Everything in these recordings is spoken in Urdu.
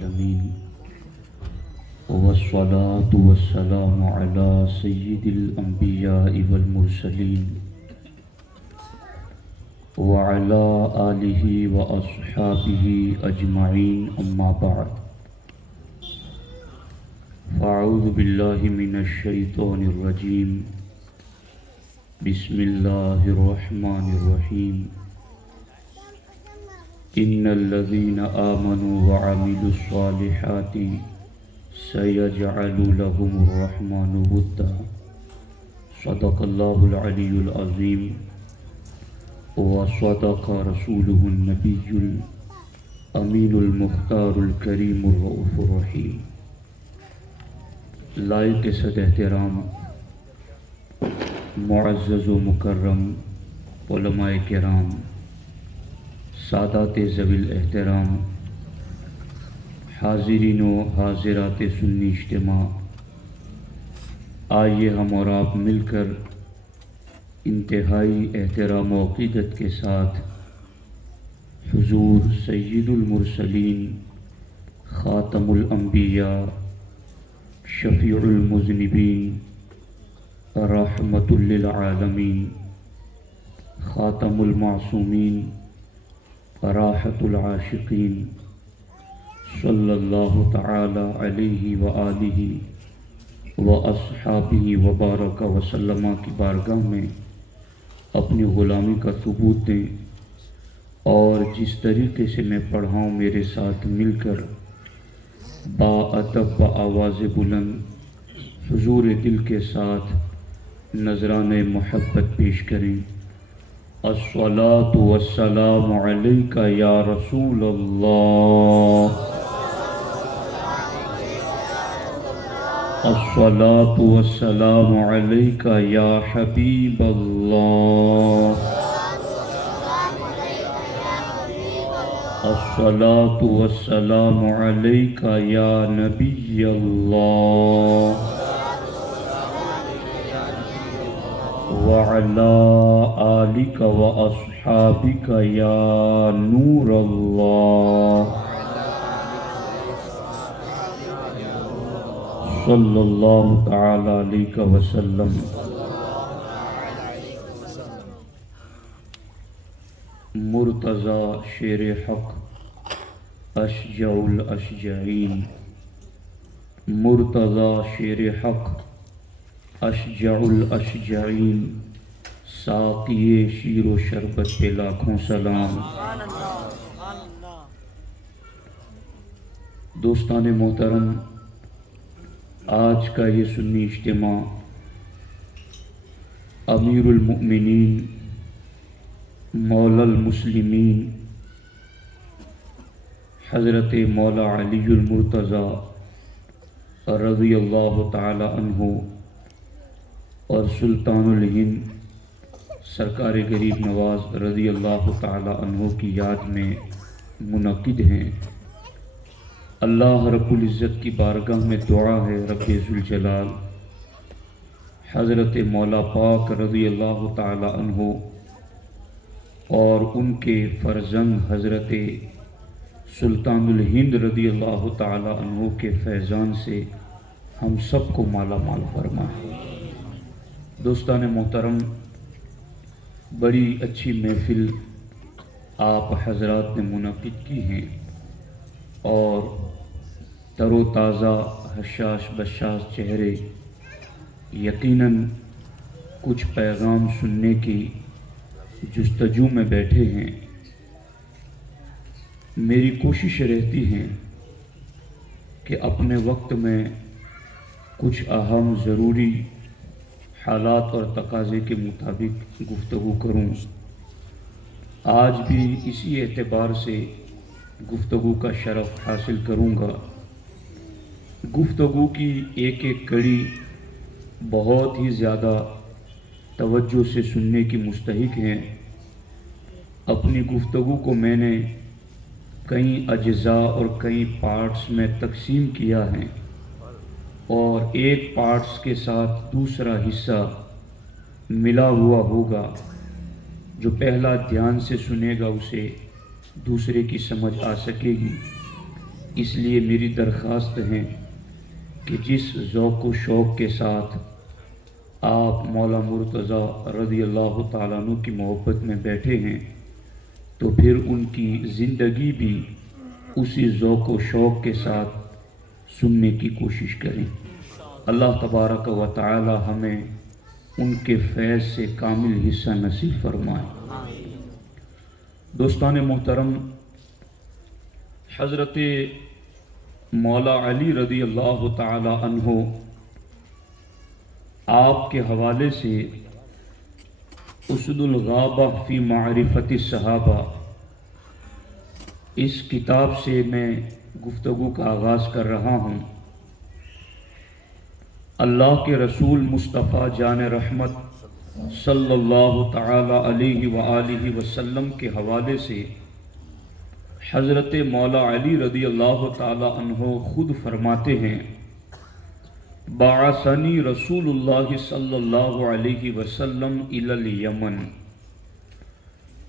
العالمين والصلاة والسلام على سيد الأنبياء والمرسلين وعلى آله وأصحابه أجمعين أما بعد فأعوذ بالله من الشيطان الرجيم بسم الله الرحمن الرحيم إن الذين آمنوا وعملوا الصالحات سيجعل لهم الرحمن ودا صدق الله العلي العظيم وصدق رسوله النبي الأمين المختار الكريم الرؤوف الرحيم. لائق صد احترام معزز و مکرم علماء کرام، سادات ذوی الاحترام، حاضرین و حاضرات سنی اجتماع، آئیے ہم اور آپ مل کر انتہائی احترام و عقیدت کے ساتھ حضور سید المرسلین، خاتم الانبیاء، شفیع المذنبین، رحمت للعالمین، خاتم المعصومین، راحت العاشقین، صلی اللہ تعالی علیہ وآلہ واصحابہ وبارک وسلم کی بارگاہ میں اپنی غلامی کا ثبوت دیں، اور جس طریقے سے میں پڑھا ہوں میرے ساتھ مل کر با ادب و آواز بلند حضور دل کے ساتھ نذرانِ محبت پیش کریں. الصلاۃ والسلام علیک یا رسول اللہ، الصلاۃ والسلام علیک یا حبیب اللہ، الصلاۃ والسلام علیک یا نبی اللہ، وعلی آلک واصحابک یا نور اللہ، صلی اللہ تعالی علیہ وسلم. مرتضی شیر حق اشجع الاشجعین، مرتضی شیر حق اشجع الاشجعین، ساقی شیر و شربت پہ لاکھوں سلام. دوستان محترم، آج کا یہ سنی اجتماع امیر المؤمنین، مولا المسلمین، حضرت مولا علی المرتضی رضی اللہ تعالی عنہ اور سلطان الہند سرکار غریب نواز رضی اللہ تعالی عنہ کی یاد میں منعقد ہیں. اللہ رب العزت کی بارگاہ میں دعا ہے رب ذوالجلال حضرت مولا پاک رضی اللہ تعالی عنہ اور ان کے فرزند حضرت سلطان الہند رضی اللہ تعالی عنہ کے فیضان سے ہم سب کو مالا مال فرمائے. دوستان محترم، بڑی اچھی محفل آپ حضرات نے منعقد کی ہیں، اور تر و تازہ حشاش بشاش چہرے یقیناً کچھ پیغام سننے کی جستجو میں بیٹھے ہیں. میری کوشش رہتی ہے کہ اپنے وقت میں کچھ اہم ضروری حالات اور تقاضے کے مطابق گفتگو کروں. آج بھی اسی اعتبار سے گفتگو کا شرف حاصل کروں گا. گفتگو کی ایک ایک کڑی بہت ہی زیادہ توجہ سے سننے کی مستحق ہیں. اپنی گفتگو کو میں نے کئی اجزاء اور کئی پارٹس میں تقسیم کیا ہے، اور ایک پارٹس کے ساتھ دوسرا حصہ ملا ہوا ہوگا. جو پہلا دھیان سے سنے گا اسے دوسرے کی سمجھ آ سکے گی. اس لیے میری درخواست ہے کہ جس ذوق و شوق کے ساتھ آپ مولا مرتضیٰ رضی اللہ تعالیٰ عنہ کی محبت میں بیٹھے ہیں تو پھر ان کی زندگی بھی اسی ذوق و شوق کے ساتھ سننے کی کوشش کریں۔ اللہ تبارک و تعالی ہمیں ان کے فیض سے کامل حصہ نصیب فرمائے۔ دوستان محترم، حضرت مولا علی رضی اللہ تعالی عنہ آپ کے حوالے سے اسد الغابہ فی معرفت الصحابہ اس کتاب سے میں گفتگو کا آغاز کر رہا ہوں۔ اللہ کے رسول مصطفیٰ جان رحمت صلی اللہ تعالی علیہ وآلہ وسلم کے حوالے سے حضرت مولا علی رضی اللہ تعالی عنہ خود فرماتے ہیں، بعثنی رسول اللہ صلی اللہ علیہ وسلم الی الیمن۔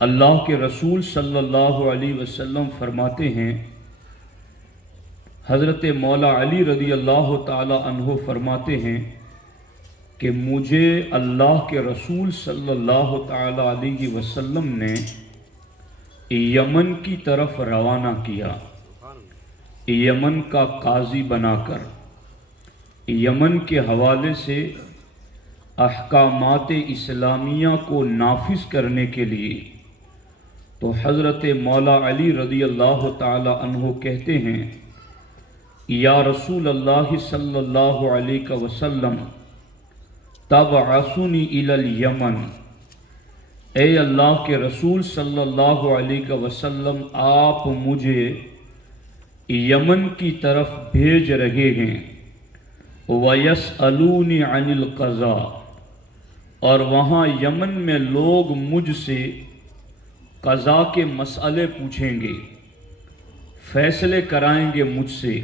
اللہ کے رسول صلی اللہ علیہ وسلم فرماتے ہیں، حضرت مولا علی رضی اللہ تعالی عنہ فرماتے ہیں کہ مجھے اللہ کے رسول صلی اللہ تعالی علیہ وسلم نے یمن کی طرف روانہ کیا، یمن کا قاضی بنا کر، یمن کے حوالے سے احکامات اسلامیہ کو نافذ کرنے کے لیے۔ تو حضرت مولا علی رضی اللہ تعالی عنہ کہتے ہیں، یا رسول اللہ صلی اللہ علیہ وسلم تبعثنی الی الیمن، اے اللہ کے رسول صلی اللہ علیہ وسلم آپ مجھے یمن کی طرف بھیج رہے ہیں، وَيَسْأَلُونِ عَنِ الْقَضَاءِ، اور وہاں یمن میں لوگ مجھ سے قضاء کے مسئلے پوچھیں گے، فیصلے کرائیں گے مجھ سے،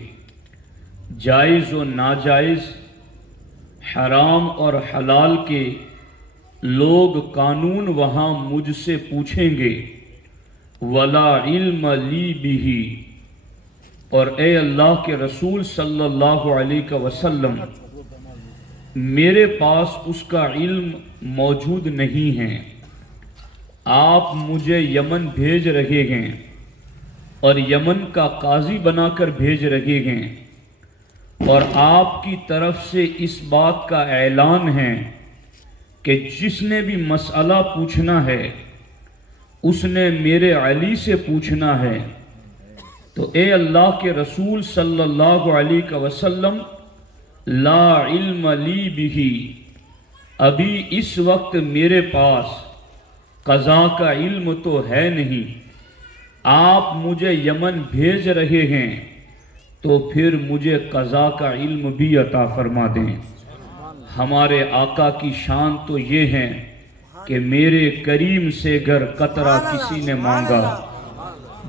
جائز و ناجائز، حرام اور حلال کے لوگ قانون وہاں مجھ سے پوچھیں گے، وَلَا عِلْمَ لِي بِهِ، اور اے اللہ کے رسول صلی اللہ علیہ وسلم میرے پاس اس کا علم موجود نہیں ہے۔ آپ مجھے یمن بھیج رہے ہیں اور یمن کا قاضی بنا کر بھیج رہے ہیں، اور آپ کی طرف سے اس بات کا اعلان ہے کہ جس نے بھی مسئلہ پوچھنا ہے اس نے میرے علی سے پوچھنا ہے۔ تو اے اللہ کے رسول صلی اللہ علیہ وسلم لا علم لی بہ، ابھی اس وقت میرے پاس قضاء کا علم تو ہے نہیں، آپ مجھے یمن بھیج رہے ہیں تو پھر مجھے قضاء کا علم بھی عطا فرما دیں۔ ہمارے آقا کی شان تو یہ ہے کہ میرے کریم سے گر قطرہ کسی نے مانگا،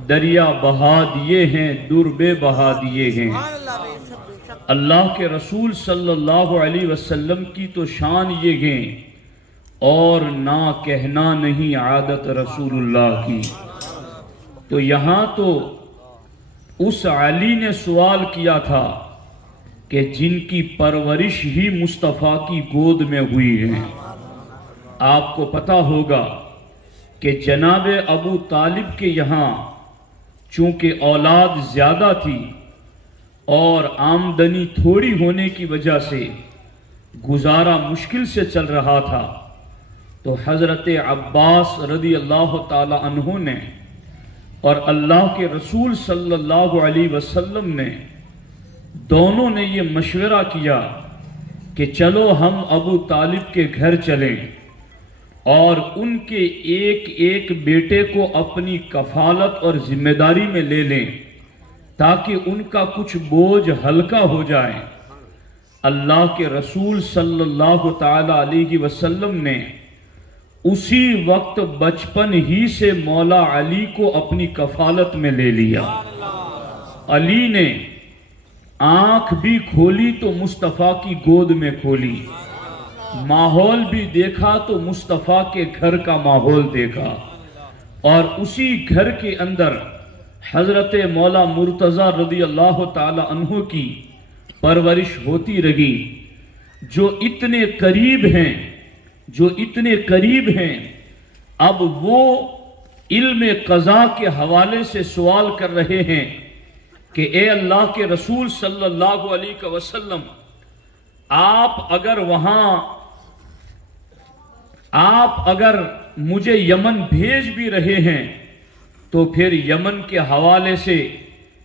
دریا بہا دیے ہیں، در بے بہا دیے ہیں۔ اللہ کے رسول صلی اللہ علیہ وسلم کی تو شان یہ ہے، اور نہ کہنا نہیں عادت رسول اللہ کی۔ تو یہاں تو اس علی نے سوال کیا تھا کہ جن کی پرورش ہی مصطفیٰ کی گود میں ہوئی ہے۔ آپ کو پتہ ہوگا کہ جناب ابو طالب کے یہاں چونکہ اولاد زیادہ تھی اور آمدنی تھوڑی ہونے کی وجہ سے گزارا مشکل سے چل رہا تھا، تو حضرت عباس رضی اللہ تعالی عنہ نے اور اللہ کے رسول صلی اللہ علیہ وسلم نے دونوں نے یہ مشورہ کیا کہ چلو ہم ابو طالب کے گھر چلیں اور ان کے ایک ایک بیٹے کو اپنی کفالت اور ذمہ داری میں لے لیں تاکہ ان کا کچھ بوجھ ہلکا ہو جائے۔ اللہ کے رسول صلی اللہ تعالی علیہ وسلم نے اسی وقت بچپن ہی سے مولا علی کو اپنی کفالت میں لے لیا۔ علی نے آنکھ بھی کھولی تو مصطفیٰ کی گود میں کھولی، ماحول بھی دیکھا تو مصطفیٰ کے گھر کا ماحول دیکھا، اور اسی گھر کے اندر حضرت مولا مرتضی رضی اللہ تعالی عنہ کی پرورش ہوتی رہی، جو اتنے قریب ہیں اب وہ علم قضاء کے حوالے سے سوال کر رہے ہیں کہ اے اللہ کے رسول صلی اللہ علیہ وسلم، آپ اگر مجھے یمن بھیج بھی رہے ہیں تو پھر یمن کے حوالے سے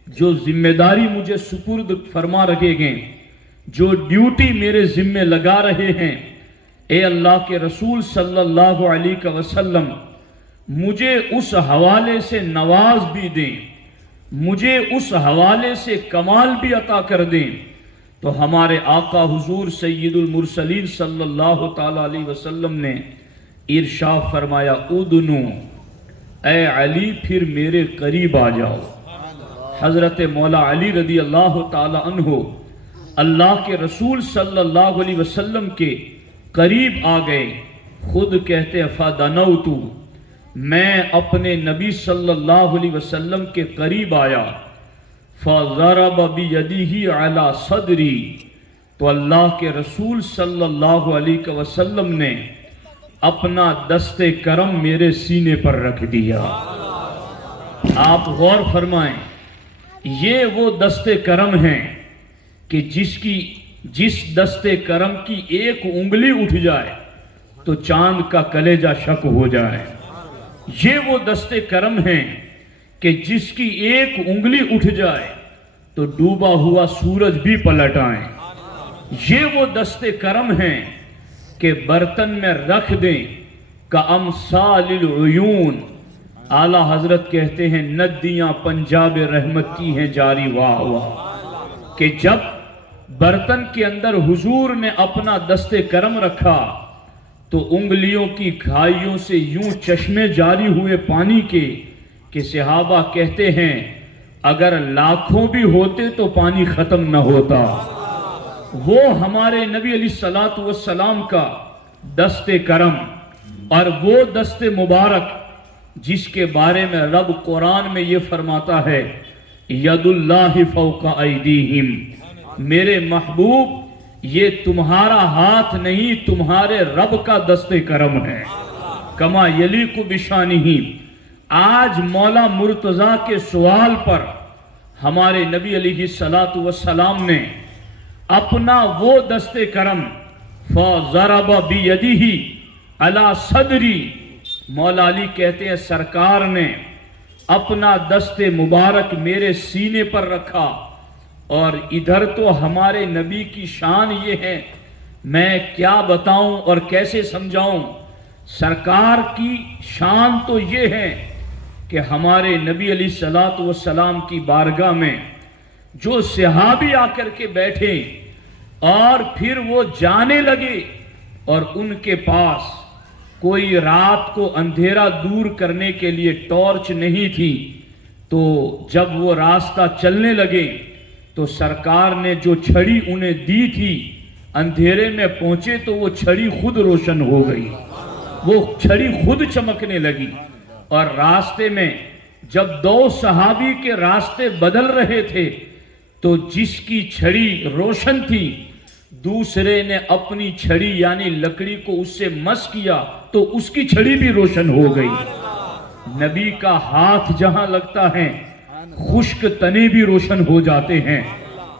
جو ذمہ داری مجھے سپرد فرما رکھے گئے، جو ڈیوٹی میرے ذمہ لگا رہے ہیں، اے اللہ کے رسول صلی اللہ علیہ وسلم مجھے اس حوالے سے نواز بھی دیں، مجھے اس حوالے سے کمال بھی عطا کر دیں۔ تو ہمارے آقا حضور سید المرسلین صلی اللہ تعالی علیہ وسلم نے ارشاد فرمایا، ادنو اے علی پھر میرے قریب آ جاؤ۔ حضرت مولا علی رضی اللہ تعالی عنہ اللہ کے رسول صلی اللہ علیہ وسلم کے قریب آ گئے، خود کہتے فدنوت، میں اپنے نبی صلی اللہ علیہ وسلم کے قریب آیا، فضرب بیدہ علی صدری، تو اللہ کے رسول صلی اللہ علیہ وسلم نے اپنا دست کرم میرے سینے پر رکھ دیا۔ آپ غور فرمائیں، یہ وہ دست کرم ہیں کہ جس دست کرم کی ایک انگلی اٹھ جائے تو چاند کا کلیجہ شک ہو جائے۔ یہ وہ دست کرم ہیں کہ جس کی ایک انگلی اٹھ جائے تو ڈوبا ہوا سورج بھی پلٹ آئیں۔ یہ وہ دست کرم ہیں کہ برتن میں رکھ دیں کامثال العیون۔ اعلی حضرت کہتے ہیں ندیاں پنجاب رحمت کی ہیں جاری، واہ واہ، کہ جب برتن کے اندر حضور نے اپنا دست کرم رکھا تو انگلیوں کی کھائیوں سے یوں چشمے جاری ہوئے پانی کے کہ صحابہ کہتے ہیں اگر لاکھوں بھی ہوتے تو پانی ختم نہ ہوتا۔ وہ ہمارے نبی علیہ السلام کا دست کرم، اور وہ دست مبارک جس کے بارے میں رب قرآن میں یہ فرماتا ہے ید اللہ فوق ایدیہم، میرے محبوب یہ تمہارا ہاتھ نہیں، تمہارے رب کا دست کرم ہے، کما یلیق بشانہ۔ آج مولا مرتضیٰ کے سوال پر ہمارے نبی علیہ السلام نے اپنا وہ دست کرم فضرب بیدہ علی صدری، مولا علی کہتے ہیں سرکار نے اپنا دست مبارک میرے سینے پر رکھا۔ اور ادھر تو ہمارے نبی کی شان یہ ہے، میں کیا بتاؤں اور کیسے سمجھاؤں۔ سرکار کی شان تو یہ ہے کہ ہمارے نبی علیہ السلام کی بارگاہ میں جو صحابی آ کر کے بیٹھے اور پھر وہ جانے لگے، اور ان کے پاس کوئی رات کو اندھیرا دور کرنے کے لیے ٹارچ نہیں تھی، تو جب وہ راستہ چلنے لگے تو سرکار نے جو چھڑی انہیں دی تھی، اندھیرے میں پہنچے تو وہ چھڑی خود روشن ہو گئی، وہ چھڑی خود چمکنے لگی۔ اور راستے میں جب دو صحابی کے راستے بدل رہے تھے تو جس کی چھڑی روشن تھی دوسرے نے اپنی چھڑی یعنی لکڑی کو اس سے مس کیا تو اس کی چھڑی بھی روشن ہو گئی۔ نبی کا ہاتھ جہاں لگتا ہے خشک تنے بھی روشن ہو جاتے ہیں،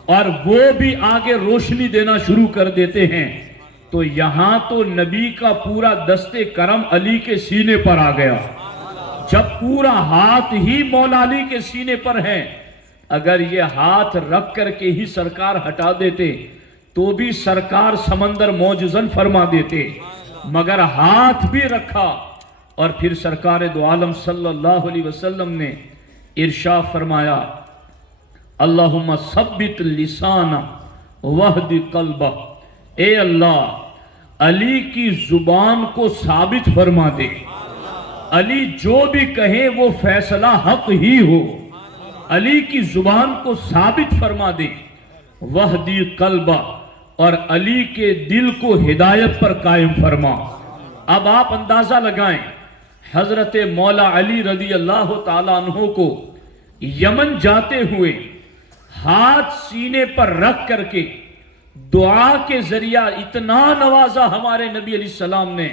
اور وہ بھی آگے روشنی دینا شروع کر دیتے ہیں۔ تو یہاں تو نبی کا پورا دست کرم علی کے سینے پر آ گیا۔ جب پورا ہاتھ ہی مولا علی کے سینے پر ہے، اگر یہ ہاتھ رکھ کر کے ہی سرکار ہٹا دیتے تو بھی سرکار سمندر موجزن فرما دیتے، مگر ہاتھ بھی رکھا۔ اور پھر سرکار دو عالم صلی اللہ علیہ وسلم نے ارشاد فرمایا اللہم ثبت لسانہ وہد قلبہ، اے اللہ علی کی زبان کو ثابت فرما دے، علی جو بھی کہے وہ فیصلہ حق ہی ہو، علی کی زبان کو ثابت فرما دے، وہدی قلبہ، اور علی کے دل کو ہدایت پر قائم فرما۔ اب آپ اندازہ لگائیں، حضرت مولا علی رضی اللہ تعالیٰ عنہ کو یمن جاتے ہوئے ہاتھ سینے پر رکھ کر کے دعا کے ذریعہ اتنا نوازا ہمارے نبی علیہ السلام نے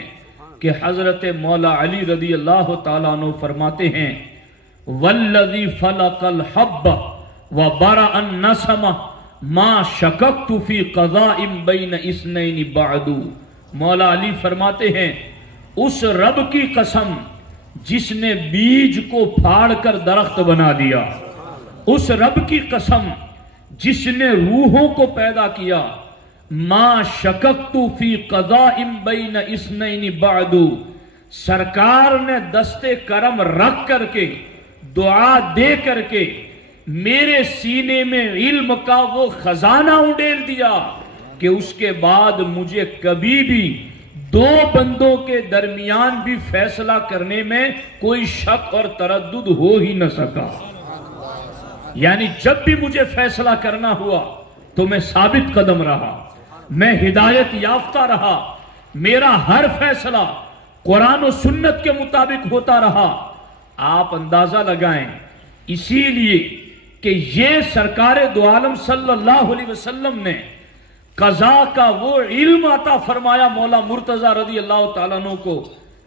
کہ حضرت مولا علی رضی اللہ تعالیٰ عنہ فرماتے ہیں والذی فلق الحب وبرأ النسم ما شککت فی قضاء بین اثنین بعد. مولا علی فرماتے ہیں اس رب کی قسم جس نے بیج کو پھاڑ کر درخت بنا دیا، اس رب کی قسم جس نے روحوں کو پیدا کیا، ما شککت فی قضاء بین اثنین بعد. سرکار نے دستے کرم رکھ کر کے دعا دے کر کے میرے سینے میں علم کا وہ خزانہ اڈیل دیا کہ اس کے بعد مجھے کبھی بھی دو بندوں کے درمیان بھی فیصلہ کرنے میں کوئی شک اور تردد ہو ہی نہ سکا. یعنی جب بھی مجھے فیصلہ کرنا ہوا تو میں ثابت قدم رہا، میں ہدایت یافتہ رہا، میرا ہر فیصلہ قرآن و سنت کے مطابق ہوتا رہا. آپ اندازہ لگائیں، اسی لیے کہ یہ سرکار دو عالم صلی اللہ علیہ وسلم نے قضاء کا وہ علم عطا فرمایا مولا مرتضی رضی اللہ تعالیٰ عنہ کو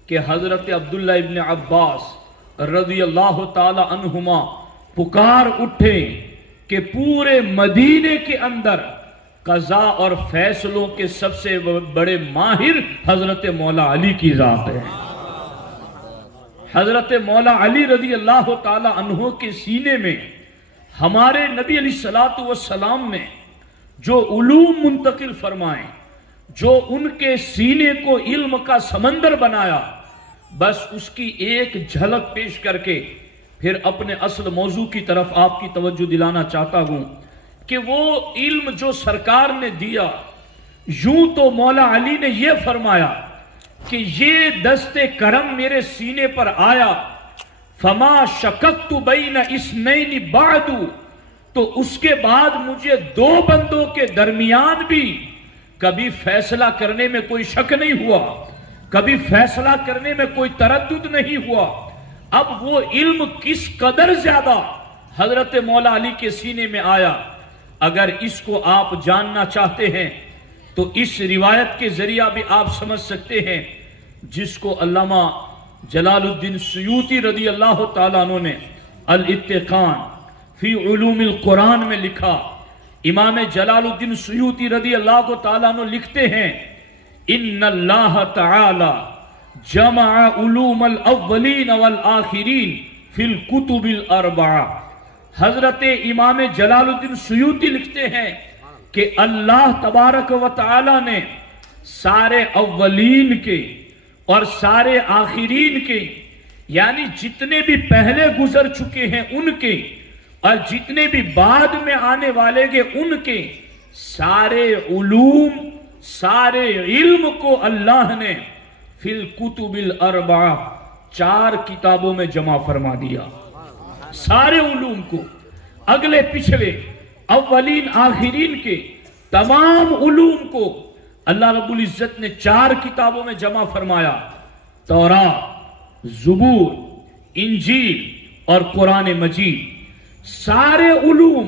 کہ حضرت عبداللہ ابن عباس رضی اللہ تعالیٰ عنہما پکار اٹھے کہ پورے مدینے کے اندر قضاء اور فیصلوں کے سب سے بڑے ماہر حضرت مولا علی کی ذات ہے. حضرت مولا علی رضی اللہ تعالیٰ عنہ کے سینے میں ہمارے نبی علیہ السلام نے جو علوم منتقل فرمائے، جو ان کے سینے کو علم کا سمندر بنایا، بس اس کی ایک جھلک پیش کر کے پھر اپنے اصل موضوع کی طرف آپ کی توجہ دلانا چاہتا ہوں کہ وہ علم جو سرکار نے دیا، یوں تو مولا علی نے یہ فرمایا کہ یہ دست کرم میرے سینے پر آیا فما شککت بین اثنین بعد، تو اس کے بعد مجھے دو بندوں کے درمیان بھی کبھی فیصلہ کرنے میں کوئی شک نہیں ہوا، کبھی فیصلہ کرنے میں کوئی تردد نہیں ہوا. اب وہ علم کس قدر زیادہ حضرت مولا علی کے سینے میں آیا، اگر اس کو آپ جاننا چاہتے ہیں تو اس روایت کے ذریعہ بھی آپ سمجھ سکتے ہیں، جس کو علامہ جلال الدین سیوطی رضی اللہ تعالیٰ عنہ نے الاتقان فی علوم القرآن میں لکھا. امام جلال الدین سیوطی رضی اللہ تعالیٰ عنہ لکھتے ہیں ان اللہ تعالی جمع علوم الاولین والآخرین فی الکتب الاربعہ. حضرت امام جلال الدین سیوطی لکھتے ہیں کہ اللہ تبارک و تعالی نے سارے اولین کے اور سارے آخرین کے، یعنی جتنے بھی پہلے گزر چکے ہیں ان کے اور جتنے بھی بعد میں آنے والے گے ان کے سارے علوم، سارے علم کو اللہ نے فی الکتب الاربعہ 4 کتابوں میں جمع فرما دیا. سارے علوم کو، اگلے پچھلے اولین آخرین کے تمام علوم کو اللہ رب العزت نے 4 کتابوں میں جمع فرمایا. تورات، زبور، انجیل اور قرآن مجید. سارے علوم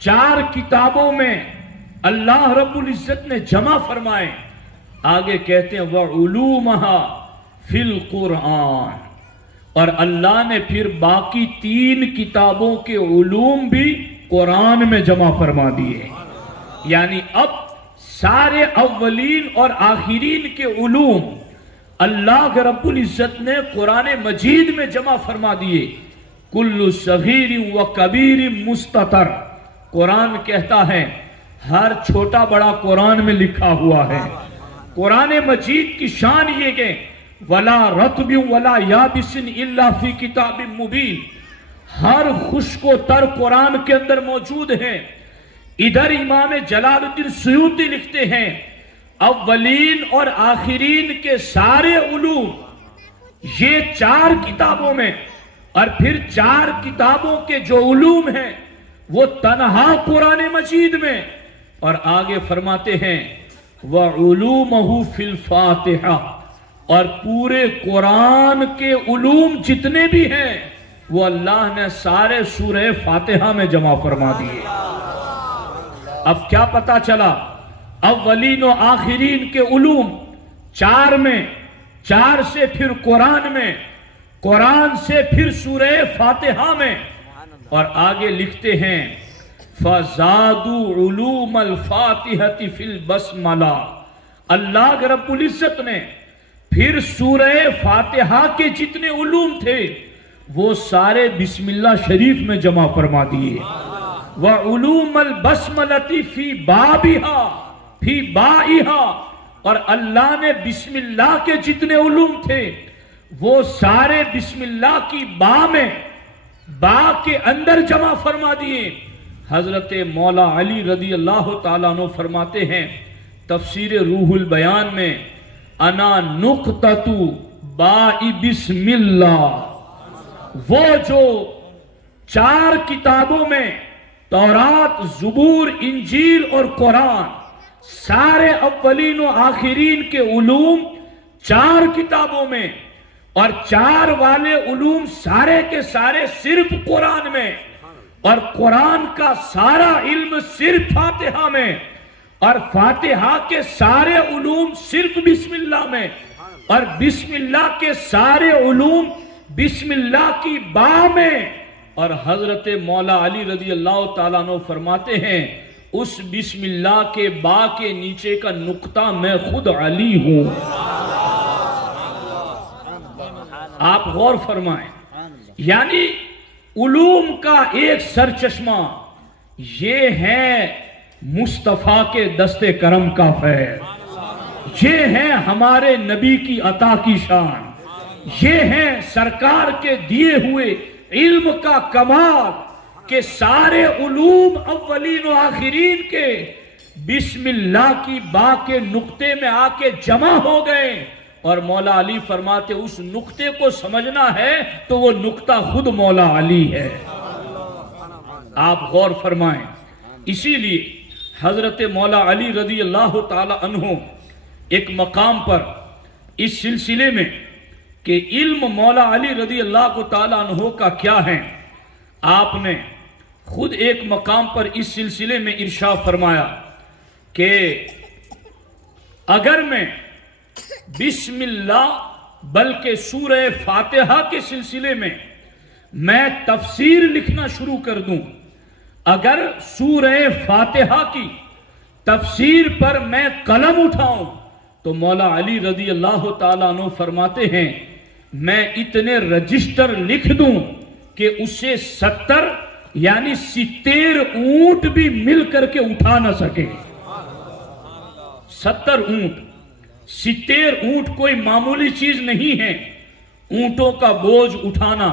4 کتابوں میں اللہ رب العزت نے جمع فرمائے. آگے کہتے ہیں وَعُلُومَهَا فِي الْقُرْآنِ، اور اللہ نے پھر باقی 3 کتابوں کے علوم بھی قرآن میں جمع فرما دیے. یعنی اب سارے اولین اور آخرین کے علوم اللہ رب العزت نے قرآن مجید میں جمع فرما دیے. کل صغیر و کبیر مستتر، قرآن کہتا ہے ہر چھوٹا بڑا قرآن میں لکھا ہوا ہے. قرآن مجید کی شان یہ کہ ولا رطب ولا یابس الا فی کتاب مبین، ہر خشک و تر قرآن کے اندر موجود ہیں. ادھر امام جلال الدین سیوطی لکھتے ہیں اولین اور آخرین کے سارے علوم یہ 4 کتابوں میں، اور پھر 4 کتابوں کے جو علوم ہیں وہ تنہا قرآن مجید میں. اور آگے فرماتے ہیں وَعُلُومَهُ فِي الْفَاتِحَةِ، اور پورے قرآن کے علوم جتنے بھی ہیں وہ اللہ نے سارے سورہ فاتحہ میں جمع فرما دیے۔ اب کیا پتا چلا؟ اولین و آخرین کے علوم 4 میں، 4 سے پھر قرآن میں، قرآن سے پھر سورہ فاتحہ میں، اور آگے لکھتے ہیں فَزَادُوا عُلُومَ الْفَاتِحَةِ فِي الْبَسْمَلَةِ۔ اللہ رب العزت نے پھر سورہ فاتحہ کے جتنے علوم تھے وہ سارے بسم اللہ شریف میں جمع فرما دیے۔ وَعُلُومَ الْبَسْمَلَةِ فِي بَابِهَا فِي بَائِهَا، اور اللہ نے بسم اللہ کے جتنے علوم تھے وہ سارے بسم اللہ کی با میں، با کے اندر جمع فرما دیے۔ حضرت مولا علی رضی اللہ تعالیٰ عنہ فرماتے ہیں تفسیر روح البیان میں، انا نقطۃ باء بسم اللہ، وہ جو 4 کتابوں میں تورات، زبور، انجیل اور قرآن، سارے اولین و آخرین کے علوم 4 کتابوں میں، اور 4 والے علوم سارے کے سارے صرف قرآن میں، اور قرآن کا سارا علم صرف فاتحہ میں، اور فاتحہ کے سارے علوم صرف بسم اللہ میں، اور بسم اللہ کے سارے علوم بسم اللہ کی با میں۔ اور حضرت مولا علی رضی اللہ تعالیٰ عنہ فرماتے ہیں اس بسم اللہ کے با کے نیچے کا نقطہ میں خود علی ہوں۔ آپ غور فرمائیں، یعنی علوم کا ایک سرچشمہ یہ ہے مصطفیٰ کے دست کرم کا فیض، یہ ہے ہمارے نبی کی عطا کی شان، یہ ہے سرکار کے دیے ہوئے علم کا کمال کہ سارے علوم اولین و آخرین کے بسم اللہ کی با کے نقطے میں آ کے جمع ہو گئے۔ اور مولا علی فرماتے اس نقطے کو سمجھنا ہے تو وہ نقطہ خود مولا علی ہے۔ آپ غور فرمائیں، اسی لیے حضرت مولا علی رضی اللہ تعالی عنہ ایک مقام پر اس سلسلے میں کہ علم مولا علی رضی اللہ تعالی عنہ کا کیا ہے، آپ نے خود ایک مقام پر اس سلسلے میں ارشاد فرمایا کہ اگر میں بسم اللہ بلکہ سورہ فاتحہ کے سلسلے میں تفسیر لکھنا شروع کر دوں، اگر سورہ فاتحہ کی تفسیر پر میں قلم اٹھاؤں تو مولا علی رضی اللہ تعالیٰ عنہ فرماتے ہیں میں اتنے رجسٹر لکھ دوں کہ اسے 70 یعنی 70 اونٹ بھی مل کر کے اٹھا نہ سکے۔ 70 اونٹ، 70 اونٹ کوئی معمولی چیز نہیں ہے۔ اونٹوں کا بوجھ اٹھانا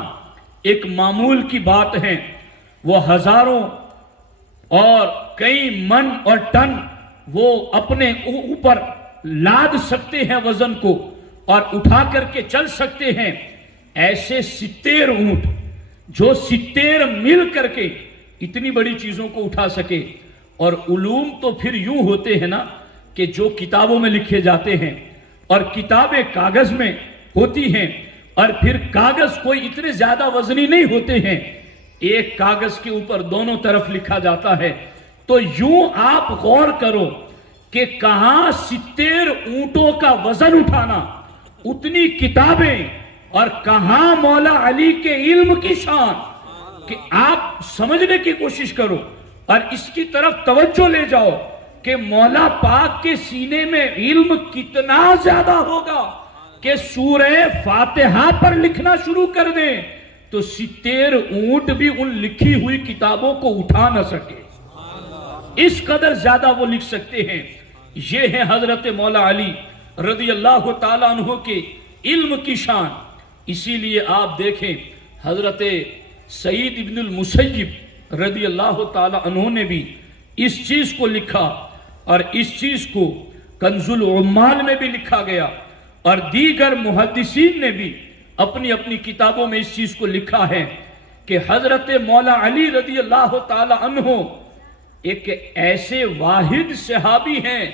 ایک معمول کی بات ہے، وہ ہزاروں اور کئی من اور ٹن وہ اپنے اوپر لاد سکتے ہیں وزن کو اور اٹھا کر کے چل سکتے ہیں۔ ایسے 70 اونٹ جو 70 مل کر کے اتنی بڑی چیزوں کو اٹھا سکے۔ اور علوم تو پھر یوں ہوتے ہیں نا کہ جو کتابوں میں لکھے جاتے ہیں اور کتابیں کاغذ میں ہوتی ہیں، اور پھر کاغذ کوئی اتنے زیادہ وزنی نہیں ہوتے ہیں، ایک کاغذ کے اوپر دونوں طرف لکھا جاتا ہے۔ تو یوں آپ غور کرو کہ کہاں 70 اونٹوں کا وزن اٹھانا، اتنی کتابیں، اور کہاں مولا علی کے علم کی شان، کہ آپ سمجھنے کی کوشش کرو اور اس کی طرف توجہ لے جاؤ کہ مولا پاک کے سینے میں علم کتنا زیادہ ہوگا کہ سورہ فاتحہ پر لکھنا شروع کر دیں تو 70 اونٹ بھی ان لکھی ہوئی کتابوں کو اٹھا نہ سکے، اس قدر زیادہ وہ لکھ سکتے ہیں۔ یہ ہے حضرت مولا علی رضی اللہ تعالیٰ عنہ کے علم کی شان۔ اسی لیے آپ دیکھیں حضرت سعید ابن المسیب رضی اللہ تعالیٰ عنہ نے بھی اس چیز کو لکھا، اور اس چیز کو کنز العمال میں بھی لکھا گیا، اور دیگر محدثین نے بھی اپنی اپنی کتابوں میں اس چیز کو لکھا ہے کہ حضرت مولا علی رضی اللہ تعالی عنہ ایک ایسے واحد صحابی ہیں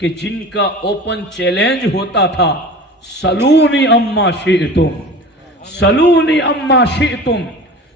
کہ جن کا اوپن چیلنج ہوتا تھا، سلونی اما شئتم، سلونی اما شئتم،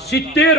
70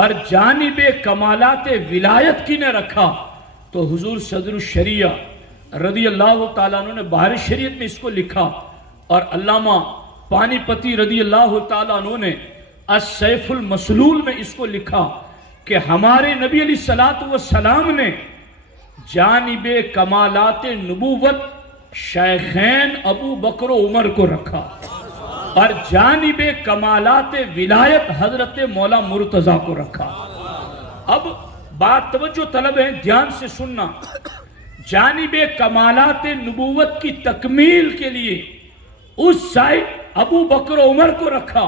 اور جانب کمالات ولایت کی نے رکھا تو حضور صدر الشریعہ رضی اللہ تعالیٰ عنہ نے بہار شریعت میں اس کو لکھا، اور علامہ پانی پتی رضی اللہ تعالیٰ عنہ نے السیف المسلول میں اس کو لکھا کہ ہمارے نبی علیہ السلام نے جانب کمالات نبوت شیخین ابو بکر و عمر کو رکھا، اور جانب کمالات ولایت حضرت مولا مرتضیٰ کو رکھا۔ اب بات توجہ طلب ہے، دھیان سے سننا۔ جانب کمالات نبوت کی تکمیل کے لیے اس سائڈ ابو بکر و عمر کو رکھا،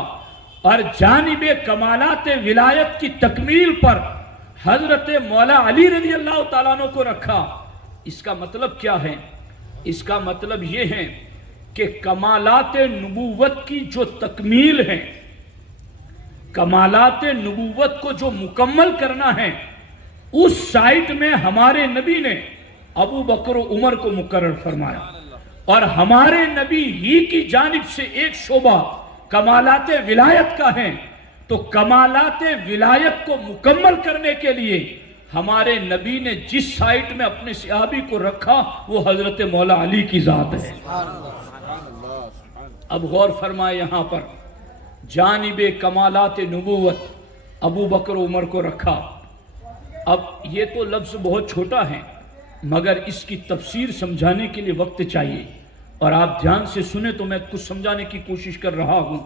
اور جانب کمالات ولایت کی تکمیل پر حضرت مولا علی رضی اللہ تعالیٰ عنہ کو رکھا۔ اس کا مطلب کیا ہے؟ اس کا مطلب یہ ہے کہ کمالات نبوت کی جو تکمیل ہے، کمالات نبوت کو جو مکمل کرنا ہے، اس سائٹ میں ہمارے نبی نے ابو بکر و عمر کو مقرر فرمایا، اور ہمارے نبی ہی کی جانب سے ایک شعبہ کمالات ولایت کا ہے، تو کمالات ولایت کو مکمل کرنے کے لیے ہمارے نبی نے جس سائٹ میں اپنے صحابی کو رکھا وہ حضرت مولا علی کی ذات ہے۔ اب غور فرمائے، یہاں پر جانب کمالات نبوت ابو بکر و عمر کو رکھا۔ اب یہ تو لفظ بہت چھوٹا ہے، مگر اس کی تفسیر سمجھانے کے لیے وقت چاہیے، اور آپ دھیان سے سنیں تو میں کچھ سمجھانے کی کوشش کر رہا ہوں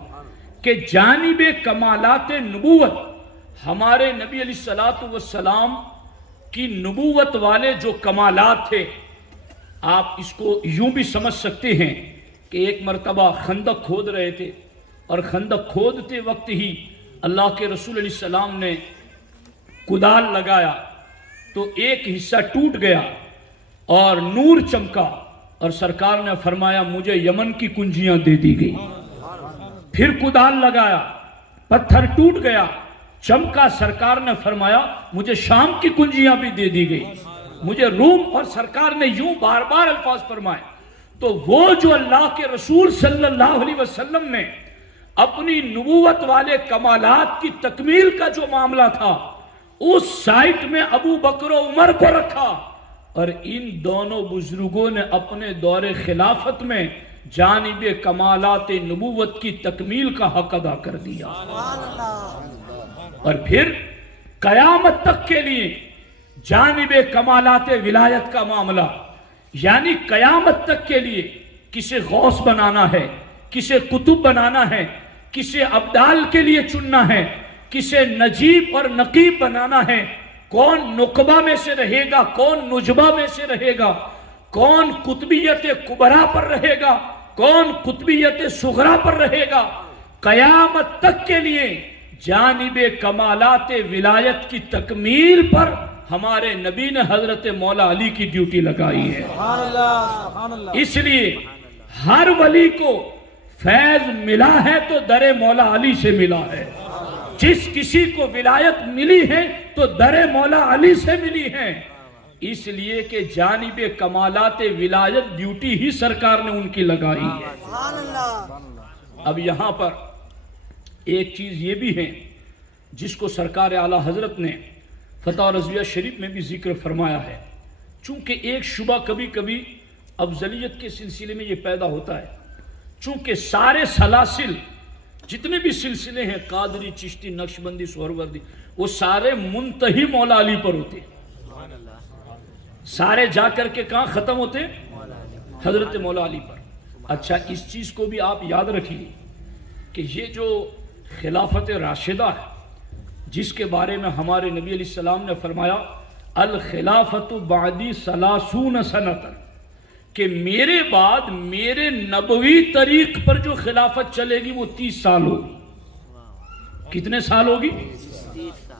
کہ جانب کمالات نبوت ہمارے نبی علیہ السلام کی نبوت والے جو کمالات تھے، آپ اس کو یوں بھی سمجھ سکتے ہیں کہ ایک مرتبہ خندق کھود رہے تھے، اور خندق کھودتے وقت ہی اللہ کے رسول علیہ السلام نے کدال لگایا تو ایک حصہ ٹوٹ گیا اور نور چمکا، اور سرکار نے فرمایا مجھے یمن کی کنجیاں دے دی گئی۔ پھر کدال لگایا، پتھر ٹوٹ گیا، چمکا، سرکار نے فرمایا مجھے شام کی کنجیاں بھی دے دی گئی، مجھے روم، اور سرکار نے یوں بار بار الفاظ فرمائے۔ تو وہ جو اللہ کے رسول صلی اللہ علیہ وسلم نے اپنی نبوت والے کمالات کی تکمیل کا جو معاملہ تھا، اس سائٹ میں ابو بکر و عمر کو رکھا، اور ان دونوں بزرگوں نے اپنے دور خلافت میں جانب کمالات نبوت کی تکمیل کا حق ادا کر دیا، اور پھر قیامت تک کے لیے جانب کمالات ولایت کا معاملہ، یعنی قیامت تک کے لیے کسے غوث بنانا ہے، کسے قطب بنانا ہے، کسے ابدال کے لیے چننا ہے، کسے نجیب اور نقیب بنانا ہے، کون نقبہ میں سے رہے گا، کون نجبہ میں سے رہے گا، کون قطبیت کبرا پر رہے گا، کون قطبیت صغرا پر رہے گا، قیامت تک کے لیے جانب کمالات ولایت کی تکمیل پر ہمارے نبی نے حضرت مولا علی کی ڈیوٹی لگائی ہے۔ اس لیے ہر ولی کو فیض ملا ہے تو در مولا علی سے ملا ہے، جس کسی کو ولایت ملی ہے تو در مولا علی سے ملی ہے، اس لیے کہ جانب کمالات ولایت ڈیوٹی ہی سرکار نے ان کی لگائی ہے۔ اب یہاں پر ایک چیز یہ بھی ہے جس کو سرکار اعلی حضرت نے فتح رضویہ شریف میں بھی ذکر فرمایا ہے، چونکہ ایک شبہ کبھی کبھی افضلیت کے سلسلے میں یہ پیدا ہوتا ہے، چونکہ سارے سلاسل جتنے بھی سلسلے ہیں، قادری، چشتی، نقشبندی، سہروردی، وہ سارے منتہی مولا علی پر ہوتے ہیں، سارے جا کر کے کہاں ختم ہوتے ہیں؟ حضرت مولا علی پر۔ اچھا، اس چیز کو بھی آپ یاد رکھیے کہ یہ جو خلافت راشدہ ہے، جس کے بارے میں ہمارے نبی علیہ السلام نے فرمایا الخلافت بعدی 30 سنۃ، کہ میرے بعد میرے نبوی طریق پر جو خلافت چلے گی وہ 30 سال ہوگی۔ کتنے سال ہوگی؟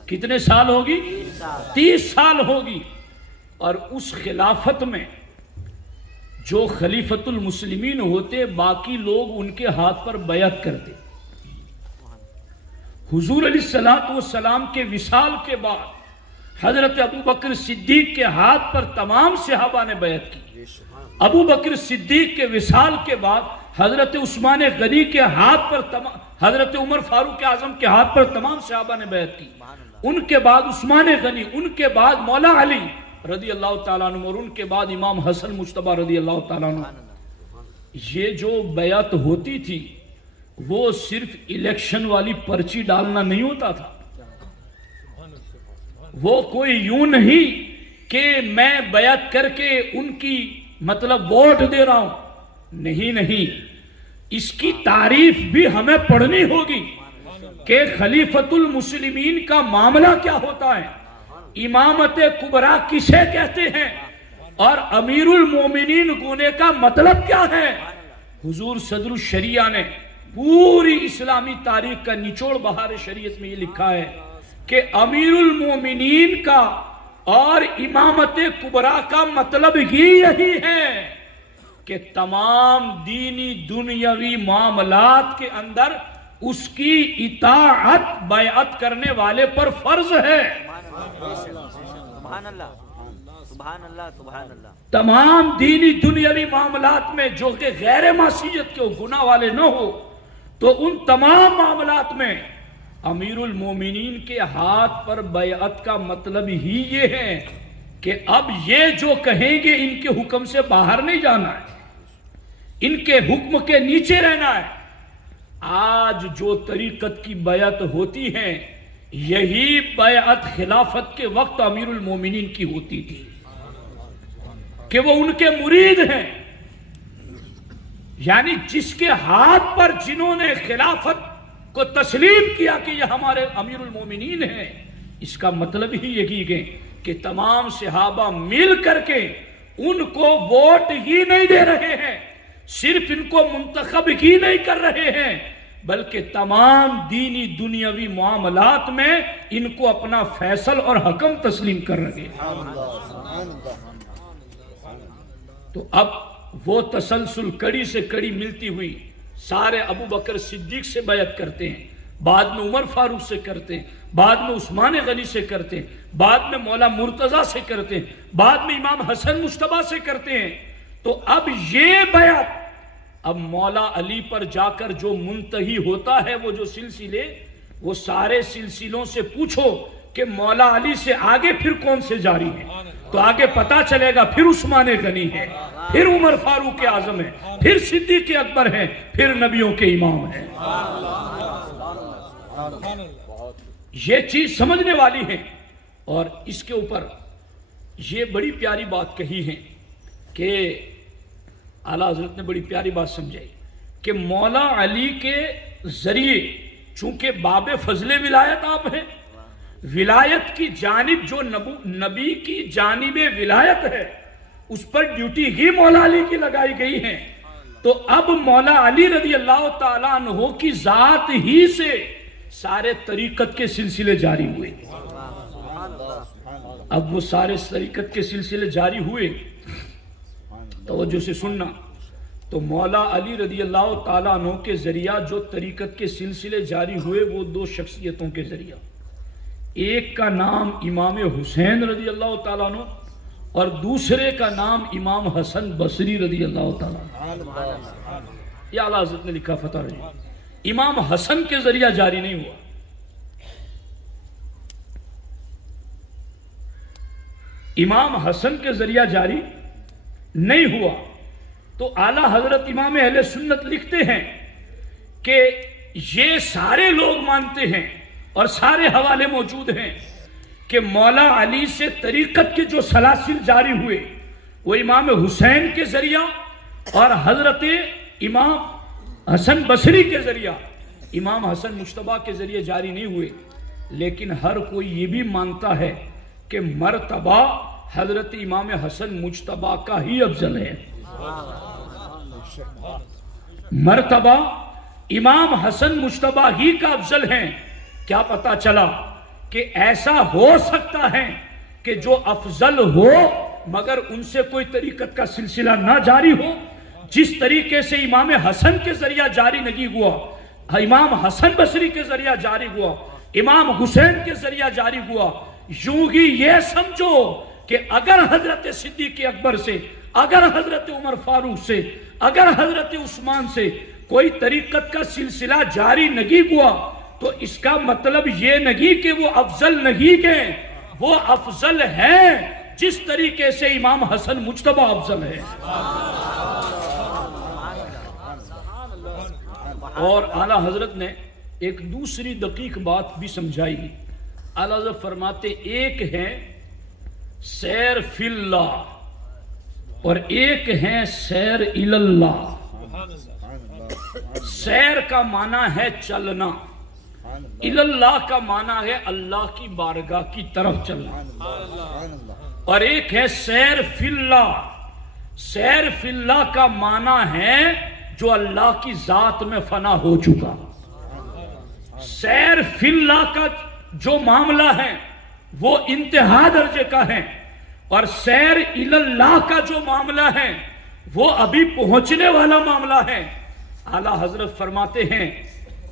کتنے سال ہوگی؟ 30 سال ہوگی۔ اور اس خلافت میں جو خلیفۃ المسلمین ہوتے، باقی لوگ ان کے ہاتھ پر بیعت کرتے۔ حضور علیہ السلام کے وصال کے بعد حضرت ابو بکر صدیق کے ہاتھ پر تمام صحابہ نے بیعت کی۔ ابو بکر صدیق کے وصال کے بعد حضرت عثمان غنی کے ہاتھ پر حضرت عمر فاروق اعظم کے ہاتھ پر تمام صحابہ نے بیعت کی۔ ان کے بعد عثمان غنی، ان کے بعد مولا علی رضی اللہ تعالیٰ عنہ، اور ان کے بعد امام حسن مجتبی رضی اللہ تعالیٰ عنہ. یہ جو بیعت ہوتی تھی وہ صرف الیکشن والی پرچی ڈالنا نہیں ہوتا تھا. وہ کوئی یوں نہیں کہ میں بیعت کر کے ان کی مطلب ووٹ دے رہا ہوں. نہیں، اس کی تعریف بھی ہمیں پڑھنی ہوگی کہ خلیفۃ المسلمین کا معاملہ کیا ہوتا ہے، امامت کبریٰ کسے کہتے ہیں، اور امیر المومنین ہونے کا مطلب کیا ہے. حضور صدر الشریعہ نے پوری اسلامی تاریخ کا نچوڑ بہار شریعت میں یہ لکھا ہے کہ امیر المومنین کا اور امامت کبریٰ کا مطلب ہی یہی ہے کہ تمام دینی دنیاوی معاملات کے اندر اس کی اطاعت بیعت کرنے والے پر فرض ہے. سبحان اللہ، سبحان اللہ، سبحان اللہ. تمام دینی دنیاوی معاملات میں جو کہ غیر معصیت کے گناہ والے نہ ہو، تو ان تمام معاملات میں امیر المومنین کے ہاتھ پر بیعت کا مطلب ہی یہ ہے کہ اب یہ جو کہیں گے ان کے حکم سے باہر نہیں جانا ہے، ان کے حکم کے نیچے رہنا ہے. آج جو طریقت کی بیعت ہوتی ہے یہی بیعت خلافت کے وقت امیر المومنین کی ہوتی تھی کہ وہ ان کے مرید ہیں. یعنی جس کے ہاتھ پر جنہوں نے خلافت کو تسلیم کیا کہ یہ ہمارے امیر المومنین ہیں، اس کا مطلب ہی یہی ہے کہ تمام صحابہ مل کر کے ان کو ووٹ ہی نہیں دے رہے ہیں، صرف ان کو منتخب ہی نہیں کر رہے ہیں، بلکہ تمام دینی دنیاوی معاملات میں ان کو اپنا فیصل اور حکم تسلیم کر رہے ہیں. تو اب وہ تسلسل کڑی سے کڑی ملتی ہوئی سارے ابو بکر صدیق سے بیعت کرتے ہیں، بعد میں عمر فاروق سے کرتے ہیں، بعد میں عثمان غنی سے کرتے ہیں، بعد میں مولا مرتضیٰ سے کرتے ہیں، بعد میں امام حسن مجتبی سے کرتے ہیں. تو اب یہ بیعت اب مولا علی پر جا کر جو منتہی ہوتا ہے، وہ جو سلسلے، وہ سارے سلسلوں سے پوچھو کہ مولا علی سے آگے پھر کون سے جاری ہیں، تو آگے پتا چلے گا پھر عثمان غنی ہے، پھر عمر فاروق اعظم ہے، پھر صدیق اکبر ہے، پھر نبیوں کے امام ہیں. یہ چیز سمجھنے والی ہے. اور اس کے اوپر یہ بڑی پیاری بات کہی ہے کہ اعلیٰ حضرت نے بڑی پیاری بات سمجھائی کہ مولا علی کے ذریعے چونکہ باب فضل ولایت آپ ہیں، ولایت کی جانب جو نبی کی جانب ولایت ہے اس پر ڈیوٹی ہی مولا علی کی لگائی گئی ہے. تو اب مولا علی رضی اللہ تعالیٰ عنہ کی ذات ہی سے سارے طریقت کے سلسلے جاری ہوئے. اب وہ سارے طریقت کے سلسلے جاری ہوئے، توجہ سے سننا. تو مولا علی رضی اللہ تعالیٰ عنہ کے ذریعہ جو طریقت کے سلسلے جاری ہوئے وہ دو شخصیتوں کے ذریعہ، ایک کا نام امام حسین رضی اللہ تعالیٰ عنہ اور دوسرے کا نام امام حسن بصری رضی اللہ تعالیٰ عنہ. یہ اعلیٰ حضرت نے لکھا فتح رضی. امام حسن کے ذریعہ جاری نہیں ہوا، امام حسن کے ذریعہ جاری نہیں ہوا. تو اعلیٰ حضرت امام اہل سنت لکھتے ہیں کہ یہ سارے لوگ مانتے ہیں اور سارے حوالے موجود ہیں کہ مولا علی سے طریقت کے جو سلاسل جاری ہوئے وہ امام حسین کے ذریعہ اور حضرت امام حسن بصری کے ذریعہ، امام حسن مجتبی کے ذریعے جاری نہیں ہوئے. لیکن ہر کوئی یہ بھی مانتا ہے کہ مرتبہ حضرت امام حسن مجتبی کا ہی افضل ہے. مرتبہ امام حسن مجتبی ہی کا افضل ہے. کیا پتا چلا کہ ایسا ہو سکتا ہے کہ جو افضل ہو مگر ان سے کوئی طریقت کا سلسلہ نہ جاری ہو. جس طریقے سے امام حسن کے ذریعہ جاری نہیں ہوا، امام حسن بصری کے ذریعہ جاری ہوا، امام حسین کے ذریعہ جاری ہوا، یوں ہی یہ سمجھو کہ اگر حضرت صدیق اکبر سے، اگر حضرت عمر فاروق سے، اگر حضرت عثمان سے کوئی طریقت کا سلسلہ جاری نہیں ہوا تو اس کا مطلب یہ نہیں کہ وہ افضل نہیں ہیں، وہ افضل ہیں جس طریقے سے امام حسن مجتبی افضل ہے۔ اور اعلیٰ حضرت نے ایک دوسری دقیق بات بھی سمجھائی۔ اعلیٰ حضرت فرماتے ایک ہے سیر فی اللہ اور ایک ہے سیر الی اللہ۔ سیر کا معنی ہے چلنا، الی اللہ کا معنی ہے اللہ کی بارگاہ کی طرف چلنا، اور ایک ہے سیر فی اللہ۔ سیر فی اللہ کا معنی ہے جو اللہ کی ذات میں فنا ہو چکا۔ سیر فی اللہ کا جو معاملہ ہے وہ انتہا درجے کا ہے، اور سیر الی اللہ کا جو معاملہ ہے وہ ابھی پہنچنے والا معاملہ ہے۔ اعلیٰ حضرت فرماتے ہیں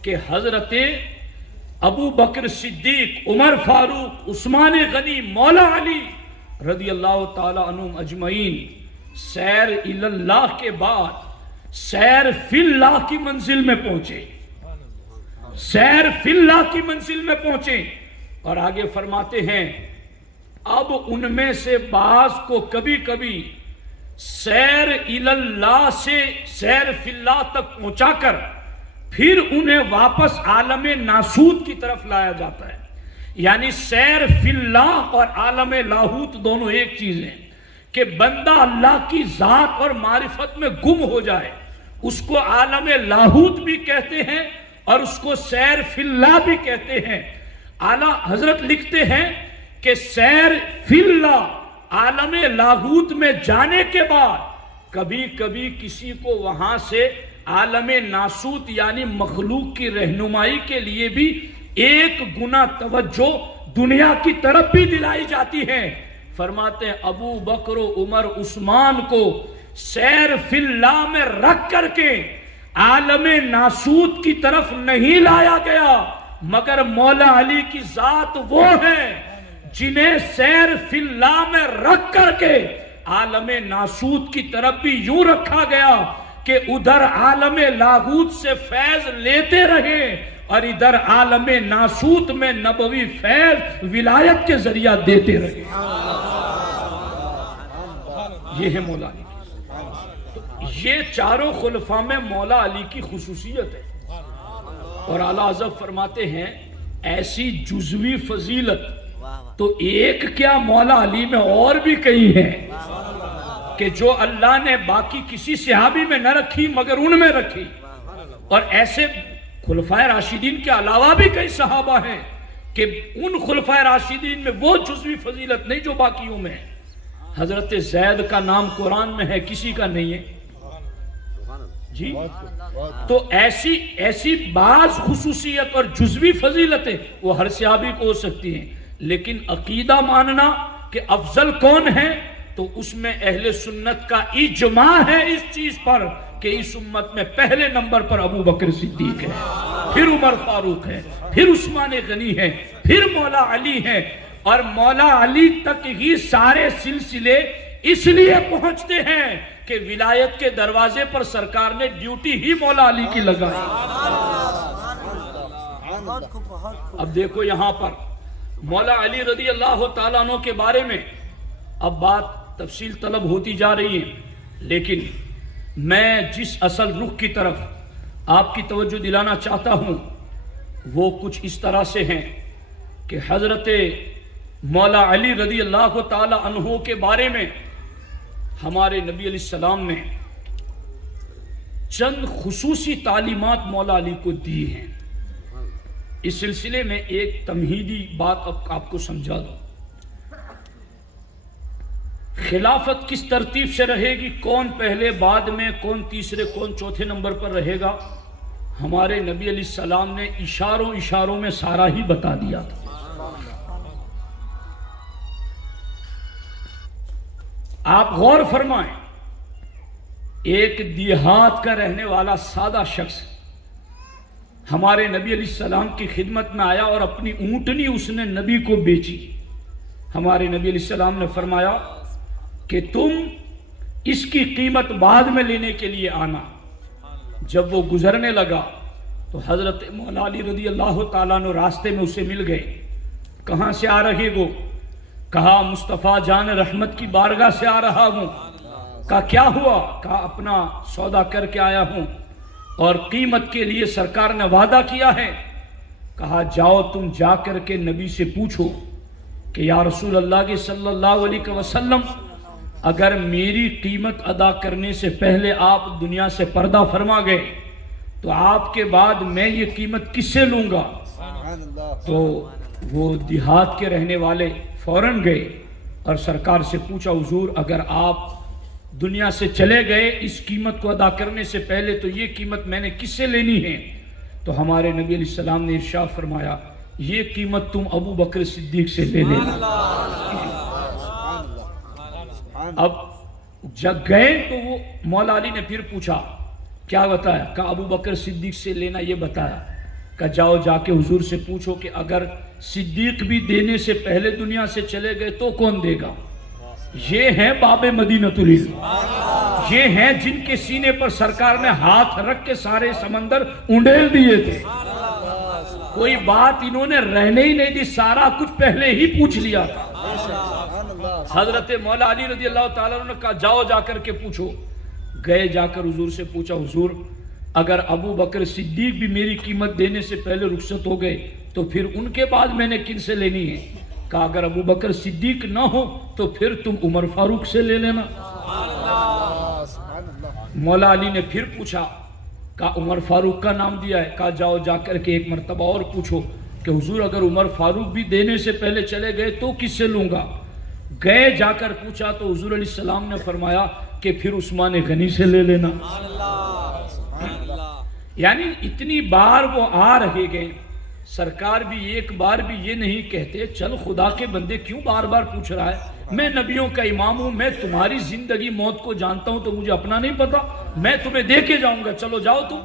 کہ حضرت ابو بکر صدیق، عمر فاروق، عثمان غنی، مولا علی رضی اللہ تعالی عنہم اجمعین سیر الی اللہ کے بعد سیر فی اللہ کی منزل میں پہنچے، سیر فی اللہ کی منزل میں پہنچے، اور آگے فرماتے ہیں اب ان میں سے بعض کو کبھی کبھی سیر الی اللہ سے سیر فی اللہ تک پہنچا کر پھر انہیں واپس عالم ناسوت کی طرف لایا جاتا ہے۔ یعنی سیر فی اللہ اور عالم لاہوت دونوں ایک چیز ہیں کہ بندہ اللہ کی ذات اور معرفت میں گم ہو جائے، اس کو عالم لاہوت بھی کہتے ہیں اور اس کو سیر فی اللہ بھی کہتے ہیں۔ اعلیٰ حضرت لکھتے ہیں کہ سیر فی اللہ عالم لاہوت میں جانے کے بعد کبھی کبھی کسی کو وہاں سے عالم ناسوت یعنی مخلوق کی رہنمائی کے لیے بھی ایک گنا توجہ دنیا کی طرف بھی دلائی جاتی ہے۔ فرماتے ہیں ابو بکر و عمر عثمان کو سیر فی اللہ میں رکھ کر کے عالم ناسوت کی طرف نہیں لایا گیا، مگر مولا علی کی ذات وہ ہے جنہیں سیر فی اللہ میں رکھ کر کے عالم ناسوت کی طرف بھی یوں رکھا گیا کہ ادھر عالم لاہوت سے فیض لیتے رہے اور ادھر عالم ناسوت میں نبوی فیض ولایت کے ذریعہ دیتے رہے۔ یہ ہے مولا علی، یہ چاروں خلفاء میں مولا علی کی خصوصیت ہے۔ اور اعلیٰ حضرت فرماتے ہیں ایسی جزوی فضیلت تو ایک کیا مولا علی میں اور بھی کئی ہیں کہ جو اللہ نے باقی کسی صحابی میں نہ رکھی مگر ان میں رکھی، اور ایسے خلفائے راشدین کے علاوہ بھی کئی صحابہ ہیں کہ ان خلفائے راشدین میں وہ جزوی فضیلت نہیں جو باقیوں میں ہے۔ حضرت زید کا نام قرآن میں ہے، کسی کا نہیں ہے جی۔ تو ایسی بعض خصوصیت اور جزوی فضیلتیں وہ ہر صحابی کو ہو سکتی ہیں، لیکن عقیدہ ماننا کہ افضل کون ہے تو اس میں اہل سنت کا اجماع ہے اس چیز پر کہ اس امت میں پہلے نمبر پر ابو بکر صدیق ہے، پھر عمر فاروق ہے، پھر عثمان غنی ہے، پھر مولا علی ہے، اور مولا علی تک ہی سارے سلسلے اس لیے پہنچتے ہیں کہ ولایت کے دروازے پر سرکار نے ڈیوٹی ہی مولا علی کی لگائی۔ اب دیکھو یہاں پر مولا علی رضی اللہ تعالیٰ عنہ کے بارے میں اب بات تفصیل طلب ہوتی جا رہی ہے، لیکن میں جس اصل رخ کی طرف آپ کی توجہ دلانا چاہتا ہوں وہ کچھ اس طرح سے ہیں کہ حضرت مولا علی رضی اللہ تعالی عنہ کے بارے میں ہمارے نبی علیہ السلام نے چند خصوصی تعلیمات مولا علی کو دی ہیں۔ اس سلسلے میں ایک تمہیدی بات آپ کو سمجھا دوں۔ خلافت کس ترتیب سے رہے گی، کون پہلے بعد میں، کون تیسرے کون چوتھے نمبر پر رہے گا، ہمارے نبی علیہ السلام نے اشاروں میں سارا ہی بتا دیا تھا۔ آپ غور فرمائیں، ایک دیہات کا رہنے والا سادہ شخص ہمارے نبی علیہ السلام کی خدمت میں آیا اور اپنی اونٹنی اس نے نبی کو بیچی۔ ہمارے نبی علیہ السلام نے فرمایا کہ تم اس کی قیمت بعد میں لینے کے لیے آنا۔ جب وہ گزرنے لگا تو حضرت مولا علی رضی اللہ تعالیٰ عنہ راستے میں اسے مل گئے. کہاں سے آ رہے ہو؟ کہا مصطفیٰ جان رحمت کی بارگاہ سے آ رہا ہوں. کہا کیا ہوا؟ کہا اپنا سودا کر کے آیا ہوں اور قیمت کے لیے سرکار نے وعدہ کیا ہے. کہا جاؤ تم جا کر کے نبی سے پوچھو کہ یا رسول اللہ کے صلی اللہ علیہ وسلم اگر میری قیمت ادا کرنے سے پہلے آپ دنیا سے پردہ فرما گئے تو آپ کے بعد میں یہ قیمت کس سے لوں گا؟ تو وہ دیہات کے رہنے والے فوراً گئے اور سرکار سے پوچھا حضور اگر آپ دنیا سے چلے گئے اس قیمت کو ادا کرنے سے پہلے تو یہ قیمت میں نے کس سے لینی ہے؟ تو ہمارے نبی علیہ السلام نے ارشاد فرمایا یہ قیمت تم ابو بکر صدیق سے لے لینا. اب جب گئے تو وہ مولا علی نے پھر پوچھا کیا بتایا؟ کہا ابو بکر صدیق سے لینا یہ بتایا. کہا جاؤ جا کے حضور سے پوچھو کہ اگر صدیق بھی دینے سے پہلے دنیا سے چلے گئے تو کون دے گا؟ یہ ہیں باب مدینۃ العلم، یہ ہیں جن کے سینے پر سرکار نے ہاتھ رکھ کے سارے سمندر انڈیل دیے تھے. کوئی بات انہوں نے رہنے ہی نہیں دی، سارا کچھ پہلے ہی پوچھ لیا تھا. حضرت مولا علی رضی اللہ تعالیٰ نے کہا جاؤ جا کر کے پوچھو. گئے جا کر حضور سے پوچھا حضور اگر ابو بکر صدیق بھی میری قیمت دینے سے پہلے رخصت ہو گئے تو پھر ان کے بعد میں نے کن سے لینی ہے؟ کہا اگر ابو بکر صدیق نہ ہو تو پھر تم عمر فاروق سے لے لینا. مولا علی نے پھر پوچھا، کہا عمر فاروق کا نام دیا ہے. کہا جاؤ جا کر کے ایک مرتبہ اور پوچھو کہ حضور اگر عمر فاروق بھی دینے سے پہلے چلے گئے تو کس سے لوں گا؟ گئے جا کر پوچھا تو حضور علیہ السلام نے فرمایا کہ پھر عثمان غنی سے لے لینا. یعنی اتنی بار وہ آ رہے گئے، سرکار بھی ایک بار بھی یہ نہیں کہتے چل خدا کے بندے کیوں بار بار پوچھ رہا ہے، میں نبیوں کا امام ہوں، میں تمہاری زندگی موت کو جانتا ہوں تو مجھے اپنا نہیں پتا، میں تمہیں دے کے جاؤں گا، چلو جاؤ تم.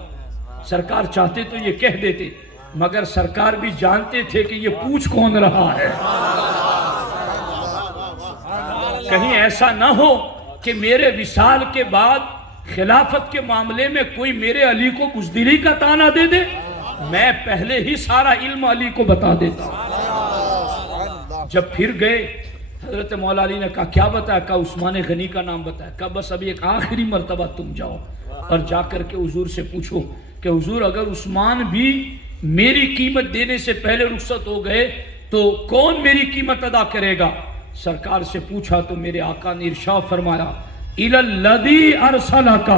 سرکار چاہتے تو یہ کہہ دیتے، مگر سرکار بھی جانتے تھے کہ یہ پوچھ کون رہا ہے. کہیں ایسا نہ ہو کہ میرے وصال کے بعد خلافت کے معاملے میں کوئی میرے علی کو بزدلی کا تانا دے دے. میں پہلے ہی سارا علم علی کو بتا دیتا. جب پھر گئے حضرت مولا علی نے کہا کیا بتایا؟ کہا عثمان غنی کا نام بتایا. کہا بس ابھی ایک آخری مرتبہ تم جاؤ اور جا کر کے حضور سے پوچھو کہ حضور اگر عثمان بھی میری قیمت دینے سے پہلے رخصت ہو گئے تو کون میری قیمت ادا کرے گا؟ سرکار سے پوچھا تو میرے آقا نے ارشاد فرمایا اِلَى الَّذِي أَرْسَلَكَ،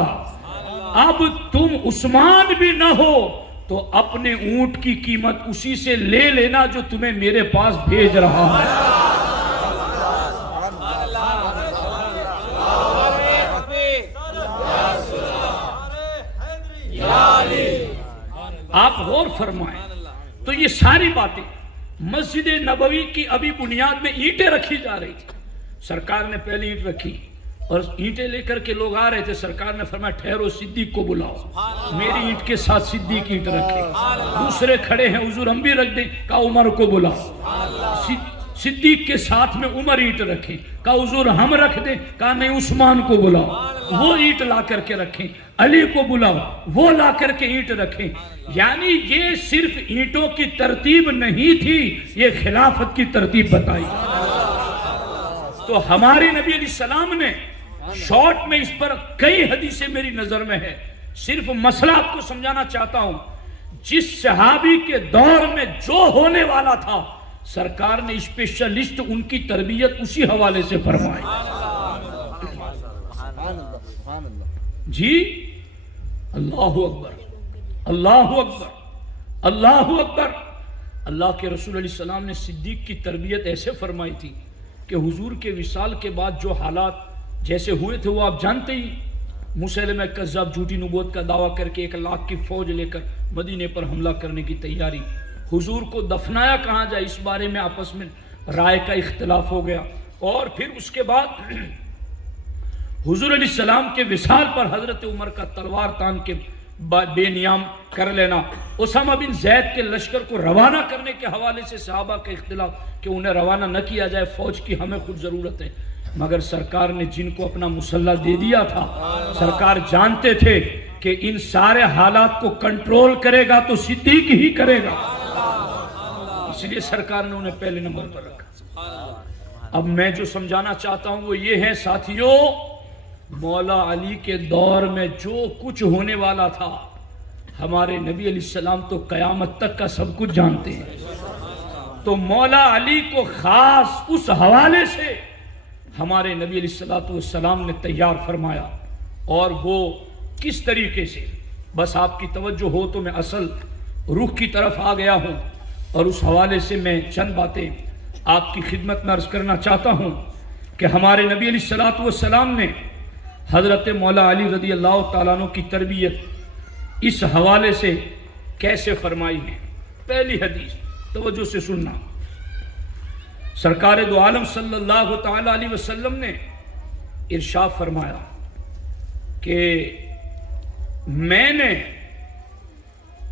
اب تم عثمان بھی نہ ہو تو اپنے اونٹ کی قیمت اسی سے لے لینا جو تمہیں میرے پاس بھیج رہا ہے. آپ غور فرمائیں تو یہ ساری باتیں مسجد نبوی کی ابھی بنیاد میں اینٹیں رکھی جا رہی تھی. سرکار نے پہلی اینٹ رکھی اور اینٹیں لے کر کے لوگ آ رہے تھے. سرکار نے فرمایا ٹھہرو صدیق کو بلاؤ. میری اینٹ کے ساتھ صدیق اینٹ رکھے. دوسرے کھڑے ہیں حضور ہم بھی رکھ دیں. کہا عمر کو بلاؤ. صدیق کے ساتھ میں عمر اینٹ رکھیں. کہا حضور ہم رکھ دیں. کہا نہیں عثمان کو بلاؤ. وہ اینٹ لا کر کے رکھیں. علی کو بلاؤ. وہ لا کر کے اینٹ رکھیں. یعنی یہ صرف اینٹوں کی ترتیب نہیں تھی، یہ خلافت کی ترتیب بتائی. تو ہمارے نبی علیہ السلام نے شارٹ میں اس پر کئی حدیثیں میری نظر میں ہے. صرف مسئلہ آپ کو سمجھانا چاہتا ہوں. جس صحابی کے دور میں جو ہونے والا تھا سرکار نے اسپیشلسٹ ان کی تربیت اسی حوالے سے فرمائی. جی اللہ اکبر، اللہ اکبر، اللہ اکبر. اللہ کے رسول علیہ السلام نے صدیق کی تربیت ایسے فرمائی تھی کہ حضور کے وصال کے بعد جو حالات جیسے ہوئے تھے وہ آپ جانتے ہی. مسیلمہ کذاب جھوٹی نبوت کا دعویٰ کر کے 1 لاکھ کی فوج لے کر مدینے پر حملہ کرنے کی تیاری. حضور کو دفنایا کہاں جائے اس بارے میں آپس میں رائے کا اختلاف ہو گیا. اور پھر اس کے بعد حضور علیہ السلام کے وصال پر حضرت عمر کا تلوار تان کے بے نیام کر لینا. اسامہ بن زید کے لشکر کو روانہ کرنے کے حوالے سے صحابہ کا اختلاف کہ انہیں روانہ نہ کیا جائے، فوج کی ہمیں خود ضرورت ہے. مگر سرکار نے جن کو اپنا مسلح دے دیا تھا سرکار جانتے تھے کہ ان سارے حالات کو کنٹرول کرے گا تو صدیق ہی کرے گا، اس لیے سرکار نے انہیں پہلے نمبر پر رکھا۔ اب میں جو سمجھانا چاہتا ہوں وہ یہ ہے ساتھیوں، مولا علی کے دور میں جو کچھ ہونے والا تھا، ہمارے نبی علیہ السلام تو قیامت تک کا سب کچھ جانتے ہیں، تو مولا علی کو خاص اس حوالے سے ہمارے نبی علیہ السلام نے تیار فرمایا، اور وہ کس طریقے سے، بس آپ کی توجہ ہو تو میں اصل رخ کی طرف آ گیا ہوں، اور اس حوالے سے میں چند باتیں آپ کی خدمت میں عرض کرنا چاہتا ہوں کہ ہمارے نبی علیہ السلام نے حضرت مولا علی رضی اللہ تعالیٰ عنہ کی تربیت اس حوالے سے کیسے فرمائی ہے۔ پہلی حدیث توجہ سے سننا، سرکار دو عالم صلی اللہ تعالیٰ علیہ وسلم نے ارشاد فرمایا کہ میں نے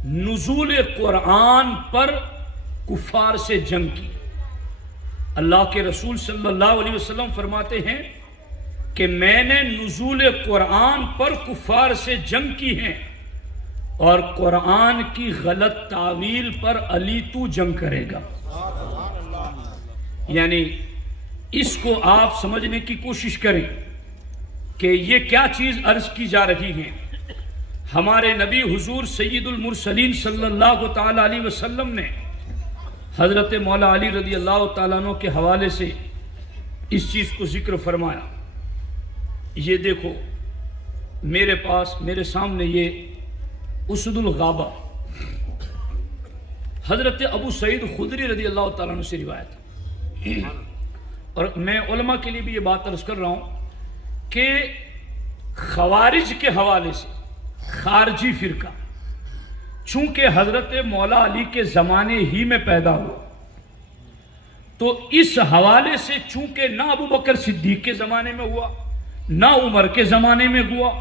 نزول قرآن پر کفار سے جنگ کی۔ اللہ کے رسول صلی اللہ علیہ وسلم فرماتے ہیں کہ میں نے نزول قرآن پر کفار سے جنگ کی ہے، اور قرآن کی غلط تعویل پر علی تو جنگ کرے گا۔ یعنی اس کو آپ سمجھنے کی کوشش کریں کہ یہ کیا چیز عرض کی جا رہی ہے۔ ہمارے نبی حضور سید المرسلین صلی اللہ تعالی علیہ وسلم نے حضرت مولا علی رضی اللہ تعالیٰ عنہ کے حوالے سے اس چیز کو ذکر فرمایا۔ یہ دیکھو میرے پاس، میرے سامنے یہ اسد الغابہ حضرت ابو سعید خدری رضی اللہ تعالیٰ عنہ سے روایت ہے، اور میں علماء کے لیے بھی یہ بات عرض کر رہا ہوں کہ خوارج کے حوالے سے خارجی فرقہ چونکہ حضرت مولا علی کے زمانے ہی میں پیدا ہوا، تو اس حوالے سے چونکہ نہ ابو بکر صدیق کے زمانے میں ہوا، نہ عمر کے زمانے میں ہوا،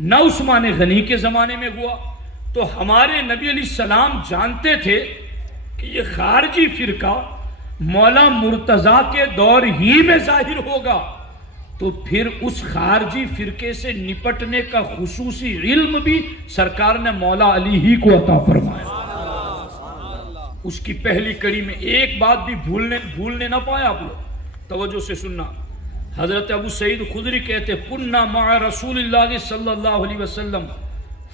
نہ عثمان غنی کے زمانے میں ہوا، تو ہمارے نبی علیہ السلام جانتے تھے کہ یہ خارجی فرقہ مولا مرتضیٰ کے دور ہی میں ظاہر ہوگا، تو پھر اس خارجی فرقے سے نپٹنے کا خصوصی علم بھی سرکار نے مولا علی ہی کو عطا فرمایا۔ اس کی پہلی کڑی میں ایک بات بھی بھولنے نہ پایا آپ لوگ، توجہ سے سننا۔ حضرت ابو سعید خدری کہتے کننا مع رسول اللہ صلی اللہ علیہ وسلم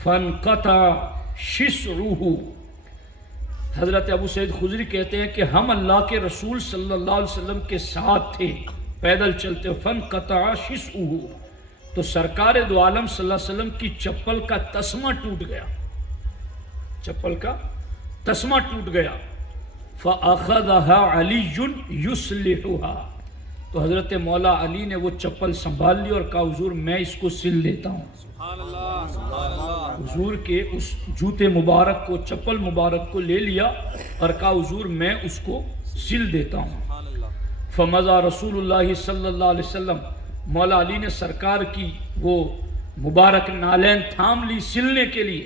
فانقطع شسعہ۔ حضرت ابو سعید خدری کہتے ہیں کہ ہم اللہ کے رسول صلی اللہ علیہ وسلم کے ساتھ تھے، پیدل چلتے، فانقطع شسعہ، تو سرکار دو عالم صلی اللہ علیہ وسلم کی چپل کا تسمہ ٹوٹ گیا، چپل کا تسمہ ٹوٹ گیا، فَأَخَذَهَا عَلِيٌّ يُصْلِحُهَا، تو حضرت مولا علی نے وہ چپل سنبھال لی اور کہا حضور میں اس کو سل دیتا ہوں۔ حضور کے اس جوتے مبارک کو، چپل مبارک کو لے لیا اور کہا حضور میں اس کو سل دیتا ہوں۔ فمضى رسول اللہ صلی اللہ علیہ وسلم، مولا علی نے سرکار کی وہ مبارک نالین تھام لی سلنے کے لیے،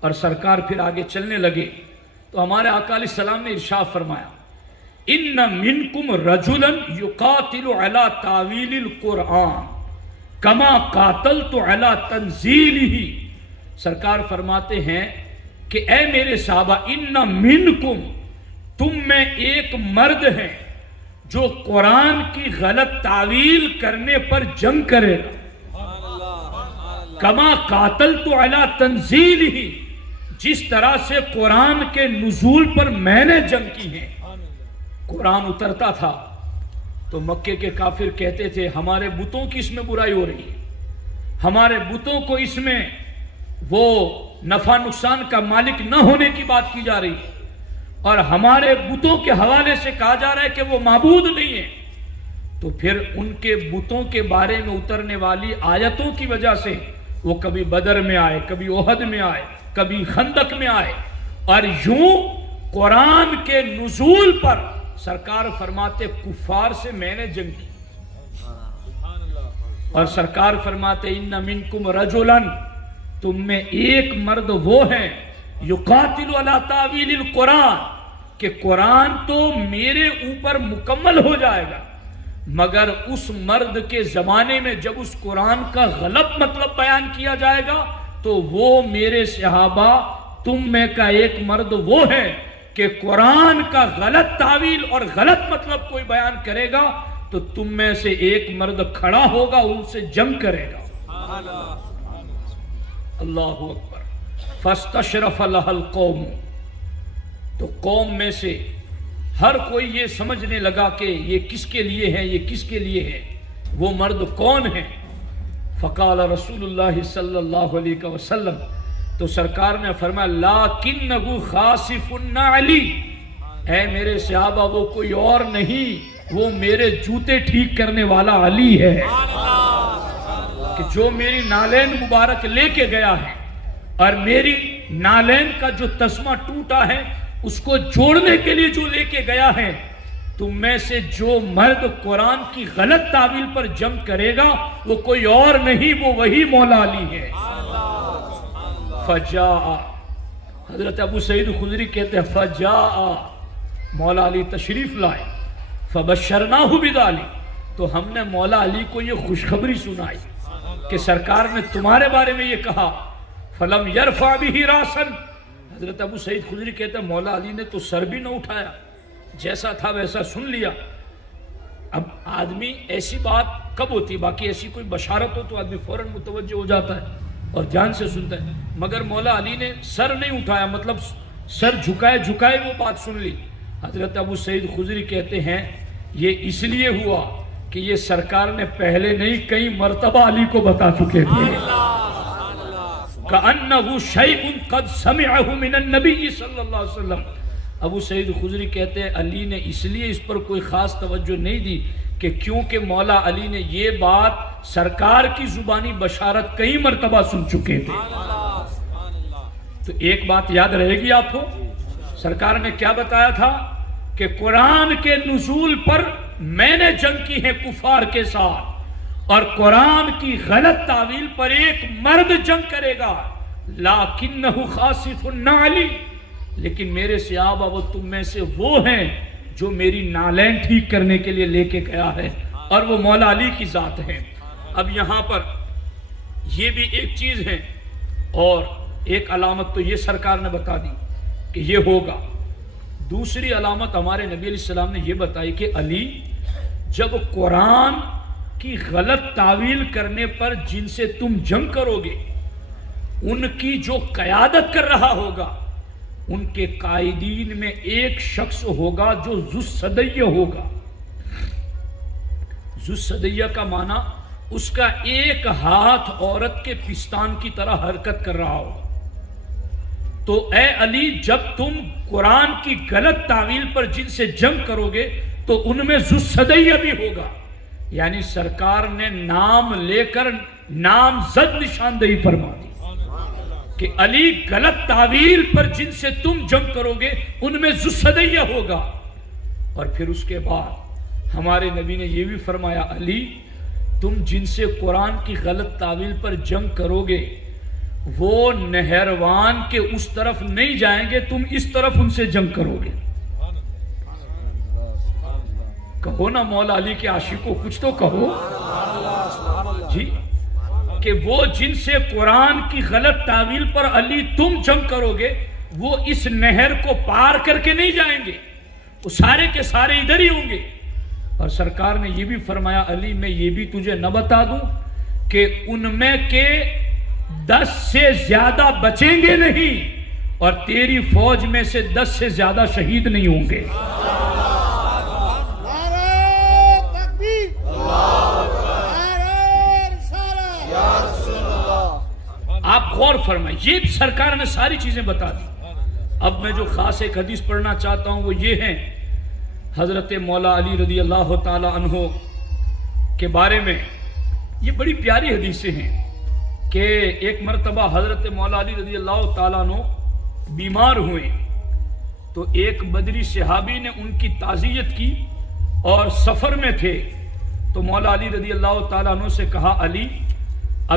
اور سرکار پھر آگے چلنے لگے، تو ہمارے آقا علیہ السلام نے ارشاد فرمایا ان منکم رجلا یقاتل علی تعویل القرآن کما قاتلت علی تنزیلہ۔ سرکار فرماتے ہیں کہ اے میرے صحابہ، ان منکم، تم میں ایک مرد ہے جو قرآن کی غلط تعویل کرنے پر جنگ کرے گا، کما قاتلت علی تنزیلہ، جس طرح سے قرآن کے نزول پر میں نے جنگ کی ہے۔ قرآن اترتا تھا تو مکے کے کافر کہتے تھے ہمارے بتوں کی اس میں برائی ہو رہی ہے، ہمارے بتوں کو اس میں وہ نفع نقصان کا مالک نہ ہونے کی بات کی جا رہی ہے، اور ہمارے بتوں کے حوالے سے کہا جا رہا ہے کہ وہ معبود نہیں ہے۔ تو پھر ان کے بتوں کے بارے میں اترنے والی آیتوں کی وجہ سے وہ کبھی بدر میں آئے، کبھی احد میں آئے، کبھی خندق میں آئے، اور یوں قرآن کے نزول پر سرکار فرماتے کفار سے میں نے جنگ کی، اور سرکار فرماتے ان منکم رجلا، تم میں ایک مرد وہ ہے یقاتل علی تعویل القرآن، کہ قرآن تو میرے اوپر مکمل ہو جائے گا، مگر اس مرد کے زمانے میں جب اس قرآن کا غلط مطلب بیان کیا جائے گا تو وہ میرے صحابہ تم میں کا ایک مرد وہ ہے کہ قرآن کا غلط تعویل اور غلط مطلب کوئی بیان کرے گا تو تم میں سے ایک مرد کھڑا ہوگا ان سے جنگ کرے گا. اللہ اکبر. فاستشرف لها القوم، تو قوم میں سے ہر کوئی یہ سمجھنے لگا کہ یہ کس کے لیے ہے، یہ کس کے لیے ہے، وہ مرد کون ہے. فقال رسول اللہ صلی اللہ علیہ وسلم، تو سرکار نے فرمایا لیکنہ خاسف علی، اے میرے صحابہ وہ کوئی اور نہیں، وہ میرے جوتے ٹھیک کرنے والا علی ہے کہ جو میری نالین مبارک لے کے گیا ہے اور میری نالین کا جو تسمہ ٹوٹا ہے اس کو جوڑنے کے لیے جو لے کے گیا ہے. تم میں سے جو مرد قرآن کی غلط تعویل پر جنگ کرے گا وہ کوئی اور نہیں، وہ وہی مولا علی ہے. فجاء، حضرت ابو سعید خدری کہتے ہیں فجاء، مولا علی تشریف لائے. فبشرناہ بذلک، تو ہم نے مولا علی کو یہ خوشخبری سنائی کہ سرکار نے تمہارے بارے میں یہ کہا. فلم یرفع بہ راسا، حضرت ابو سعید خدری کہتے ہیں مولا علی نے تو سر بھی نہ اٹھایا، جیسا تھا ویسا سن لیا. اب آدمی ایسی بات کب ہوتی ہے، باقی ایسی کوئی بشارت ہو تو آدمی فوراً متوجہ ہو جاتا ہے اور جان سے سنتا ہے، مگر مولا علی نے سر نہیں اٹھایا، مطلب سر جھکائے وہ بات سن لی. حضرت ابو سعید خدری کہتے ہیں یہ اس لیے ہوا کہ یہ سرکار نے پہلے نہیں کئی مرتبہ علی کو بتا چکے تھے. کأنہ شیء قد سمعہ من النبی صلی اللہ علیہ وسلم. ابو سعید خدری کہتے ہیں علی نے اس لیے اس پر کوئی خاص توجہ نہیں دی کہ کیونکہ مولا علی نے یہ بات سرکار کی زبانی بشارت کئی مرتبہ سن چکے تھے. تو ایک بات یاد رہے گی آپ کو، سرکار نے کیا بتایا تھا کہ قرآن کے نزول پر میں نے جنگ کی ہے کفار کے ساتھ، اور قرآن کی غلط تعویل پر ایک مرد جنگ کرے گا. لیکنہ خاسف علی، لیکن میرے صحابہ وہ تم میں سے وہ ہیں جو میری نالین ٹھیک کرنے کے لیے لے کے گیا ہے، اور وہ مولا علی کی ذات ہے. اب یہاں پر یہ بھی ایک چیز ہے، اور ایک علامت تو یہ سرکار نے بتا دی کہ یہ ہوگا. دوسری علامت ہمارے نبی علیہ السلام نے یہ بتائی کہ علی جب قرآن کی غلط تعویل کرنے پر جن سے تم جنگ کرو گے ان کی جو قیادت کر رہا ہوگا ان کے قائدین میں ایک شخص ہوگا جو ذو الصدیہ ہوگا. ذو الصدیہ کا معنی اس کا ایک ہاتھ عورت کے پستان کی طرح حرکت کر رہا ہوگا. تو اے علی جب تم قرآن کی غلط تعویل پر جن سے جنگ کرو گے تو ان میں ذو الصدیہ بھی ہوگا. یعنی سرکار نے نام لے کر نام زد نشاندہی فرما دی کہ علی غلط تعویل پر جن سے تم جنگ کرو گے ان میں ذو الصدیہ ہوگا. اور پھر اس کے بعد ہمارے نبی نے یہ بھی فرمایا علی تم جن سے قرآن کی غلط تعویل پر جنگ کرو گے وہ نہروان کے اس طرف نہیں جائیں گے، تم اس طرف ان سے جنگ کرو گے. کہو نا مولا علی کے عاشقوں کچھ تو کہو جی، کہ وہ جن سے قرآن کی غلط تعویل پر علی تم جنگ کرو گے وہ اس نہر کو پار کر کے نہیں جائیں گے، وہ سارے کے سارے ادھر ہی ہوں گے. اور سرکار نے یہ بھی فرمایا علی میں یہ بھی تجھے نہ بتا دوں کہ ان میں کے 10 سے زیادہ بچیں گے نہیں اور تیری فوج میں سے 10 سے زیادہ شہید نہیں ہوں گے. آپ غور فرمائیں، یہ سرکار نے ساری چیزیں بتا دی. اب میں جو خاص ایک حدیث پڑھنا چاہتا ہوں وہ یہ ہے حضرت مولا علی رضی اللہ تعالی عنہ کے بارے میں. یہ بڑی پیاری حدیثیں ہیں کہ ایک مرتبہ حضرت مولا علی رضی اللہ تعالیٰ عنہ بیمار ہوئے تو ایک بدری صحابی نے ان کی تعزیت کی اور سفر میں تھے تو مولا علی رضی اللہ تعالیٰ عنہ سے کہا علی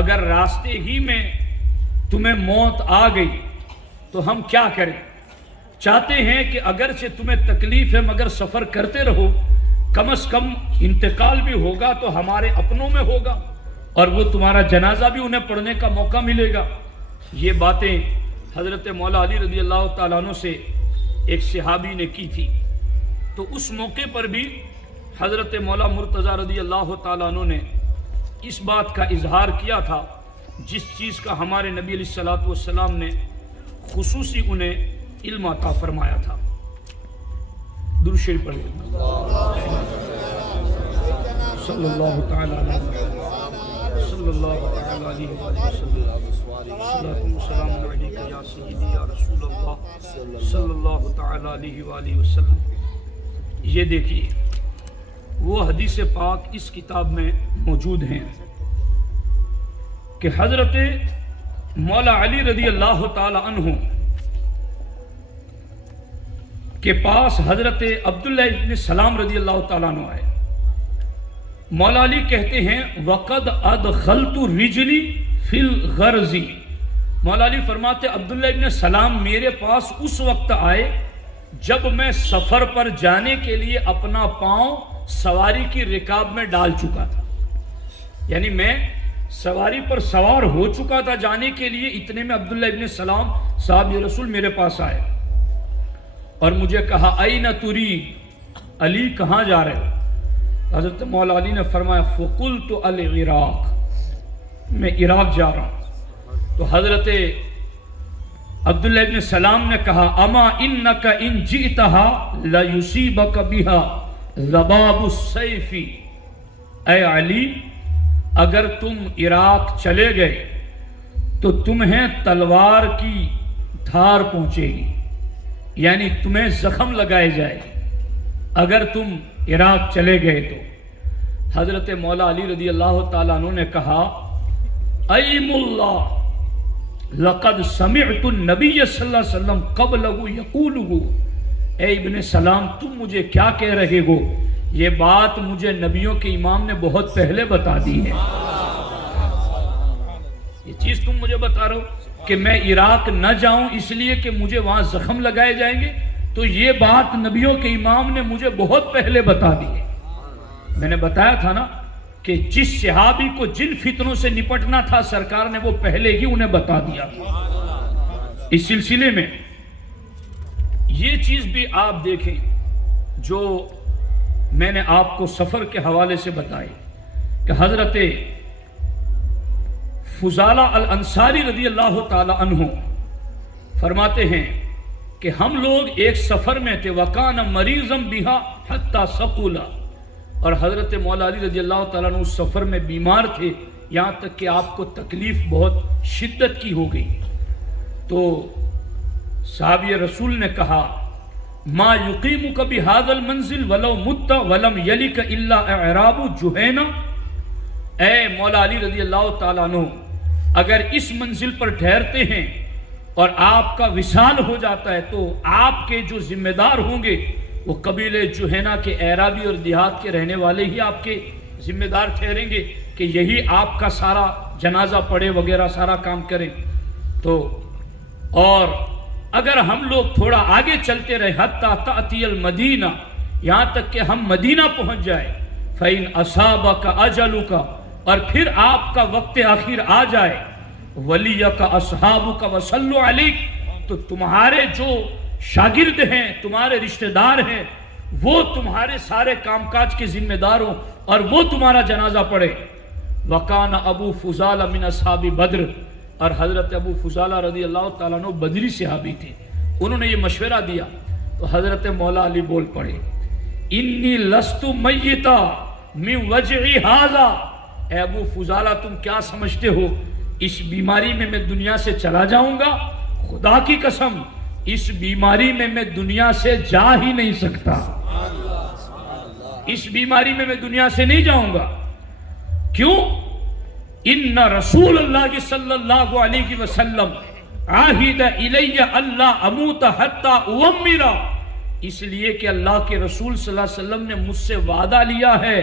اگر راستے ہی میں تمہیں موت آ گئی تو ہم کیا کریں؟ چاہتے ہیں کہ اگرچہ تمہیں تکلیف ہے مگر سفر کرتے رہو، کم از کم انتقال بھی ہوگا تو ہمارے اپنوں میں ہوگا اور وہ تمہارا جنازہ بھی انہیں پڑھنے کا موقع ملے گا. یہ باتیں حضرت مولا علی رضی اللہ تعالیٰ عنہ سے ایک صحابی نے کی تھی، تو اس موقع پر بھی حضرت مولا مرتضیٰ رضی اللہ تعالیٰ عنہ نے اس بات کا اظہار کیا تھا جس چیز کا ہمارے نبی علیہ الصلوۃ والسلام نے خصوصی انہیں علم عطا فرمایا تھا۔ درود شریف پڑھیں۔ صلی اللہ تعالی علیہ صلی اللہ تعالی علیہ وسلم۔ صلاۃ و سلام علیک یا سیدی یا رسول اللہ صلی اللہ تعالی علیہ وآلہ وسلم۔ یہ دیکھیے وہ حدیث پاک اس کتاب میں موجود ہیں کہ حضرت مولا علی رضی اللہ تعالی عنہ کے پاس حضرت عبداللہ ابن سلام رضی اللہ تعالیٰ عنہ آئے۔ مولا علی کہتے ہیں وَقَدْ أَدْخَلْتُ رِجْلِي فِي الْغَرْزِ، مولا علی فرماتے عبداللہ ابن سلام میرے پاس اس وقت آئے جب میں سفر پر جانے کے لیے اپنا پاؤں سواری کی رکاب میں ڈال چکا تھا، یعنی میں سواری پر سوار ہو چکا تھا جانے کے لیے، اتنے میں عبداللہ ابن سلام صاحب یہ رسول میرے پاس آئے اور مجھے کہا اَيْنَ تُرِيدُ، علی کہاں جا رہے ہو؟ حضرت مولا علی نے فرمایا فَقُلْتُ الْعِرَاقِ، میں عراق جا رہا ہوں۔ تو حضرت عبداللہ ابن سلام نے کہا اما انک ان جئتها لیصیبک بها ذباب السیف، اے علی اگر تم عراق چلے گئے تو تمہیں تلوار کی دھار پہنچے گی، یعنی تمہیں زخم لگائے جائے گی اگر تم عراق چلے گئے تو۔ حضرت مولا علی رضی اللہ تعالیٰ عنہ نے کہا ایم اللہ لقد سمعت النبی صلی اللہ علیہ وسلم قبلہ یقولہ، اے ابن سلام تم مجھے کیا کہہ رہے ہو؟ یہ بات مجھے نبیوں کے امام نے بہت پہلے بتا دی ہے، یہ چیز تم مجھے بتا رہے ہو کہ میں عراق نہ جاؤں اس لیے کہ مجھے وہاں زخم لگائے جائیں گے، تو یہ بات نبیوں کے امام نے مجھے بہت پہلے بتا دی ہے۔ میں نے بتایا تھا نا کہ جس صحابی کو جن فتنوں سے نپٹنا تھا سرکار نے وہ پہلے ہی انہیں بتا دیا تھا۔ اس سلسلے میں یہ چیز بھی آپ دیکھیں جو میں نے آپ کو سفر کے حوالے سے بتائی کہ حضرت فضالہ الانصاری رضی اللہ تعالی عنہ فرماتے ہیں کہ ہم لوگ ایک سفر میں تھے وَقَانَ مَرِيضًا بِهَا حَتَّى سَقُولَ، اور حضرت مولا علی رضی اللہ تعالیٰ عنہ اس سفر میں بیمار تھے یہاں تک کہ آپ کو تکلیف بہت شدت کی ہو گئی۔ تو صحابی رسول نے کہا ما یقیمک بہذا المنزل ولو مت ولم یلک الا اعراب جہینہ، اے مولا علی رضی اللہ تعالیٰ عنہ اگر اس منزل پر ٹھہرتے ہیں اور آپ کا وصال ہو جاتا ہے تو آپ کے جو ذمہ دار ہوں گے وہ قبیلے جہینہ کے اعرابی اور دیہات کے رہنے والے ہی آپ کے ذمہ دار ٹھہریں گے کہ یہی آپ کا سارا جنازہ پڑھے وغیرہ سارا کام کریں۔ تو اور اگر ہم لوگ تھوڑا آگے چلتے رہے حتیٰ تأتی المدینہ، یہاں تک کہ ہم مدینہ پہنچ جائے، فَإِنْ أَصَابَكَ أَجَلُكَ، اور پھر آپ کا وقت آخر آ جائے، وَلِيَّكَ أَصْحَابُكَ وَصَلُّوا عَلَيْكَ، تو تمہارے جو شاگرد ہیں تمہارے رشتہ دار ہیں وہ تمہارے سارے کام کاج کے ذمہ دار ہوں اور وہ تمہارا جنازہ پڑھے۔ وَقَانَ أَبُو فُضَالَ مِنْ أَصْحَابِ بدر، اور حضرت ابو فضالہ رضی اللہ تعالیٰ عنہ بدری صحابی تھے، انہوں نے یہ مشورہ دیا تو حضرت مولا علی بول پڑے انی لست میتا من وجعی ھذا، اے ابو فضالہ تم کیا سمجھتے ہو اس بیماری میں دنیا سے چلا جاؤں گا؟ خدا کی قسم اس بیماری میں دنیا سے جا ہی نہیں سکتا، اس بیماری میں دنیا سے نہیں جاؤں گا۔ کیوں؟ ان رسول اللہ صلی اللہ علیہ وسلم عاہد الی اللہ اموت حتی اومر، اس لیے کہ اللہ کے رسول صلی اللہ علیہ وسلم نے مجھ سے وعدہ لیا ہے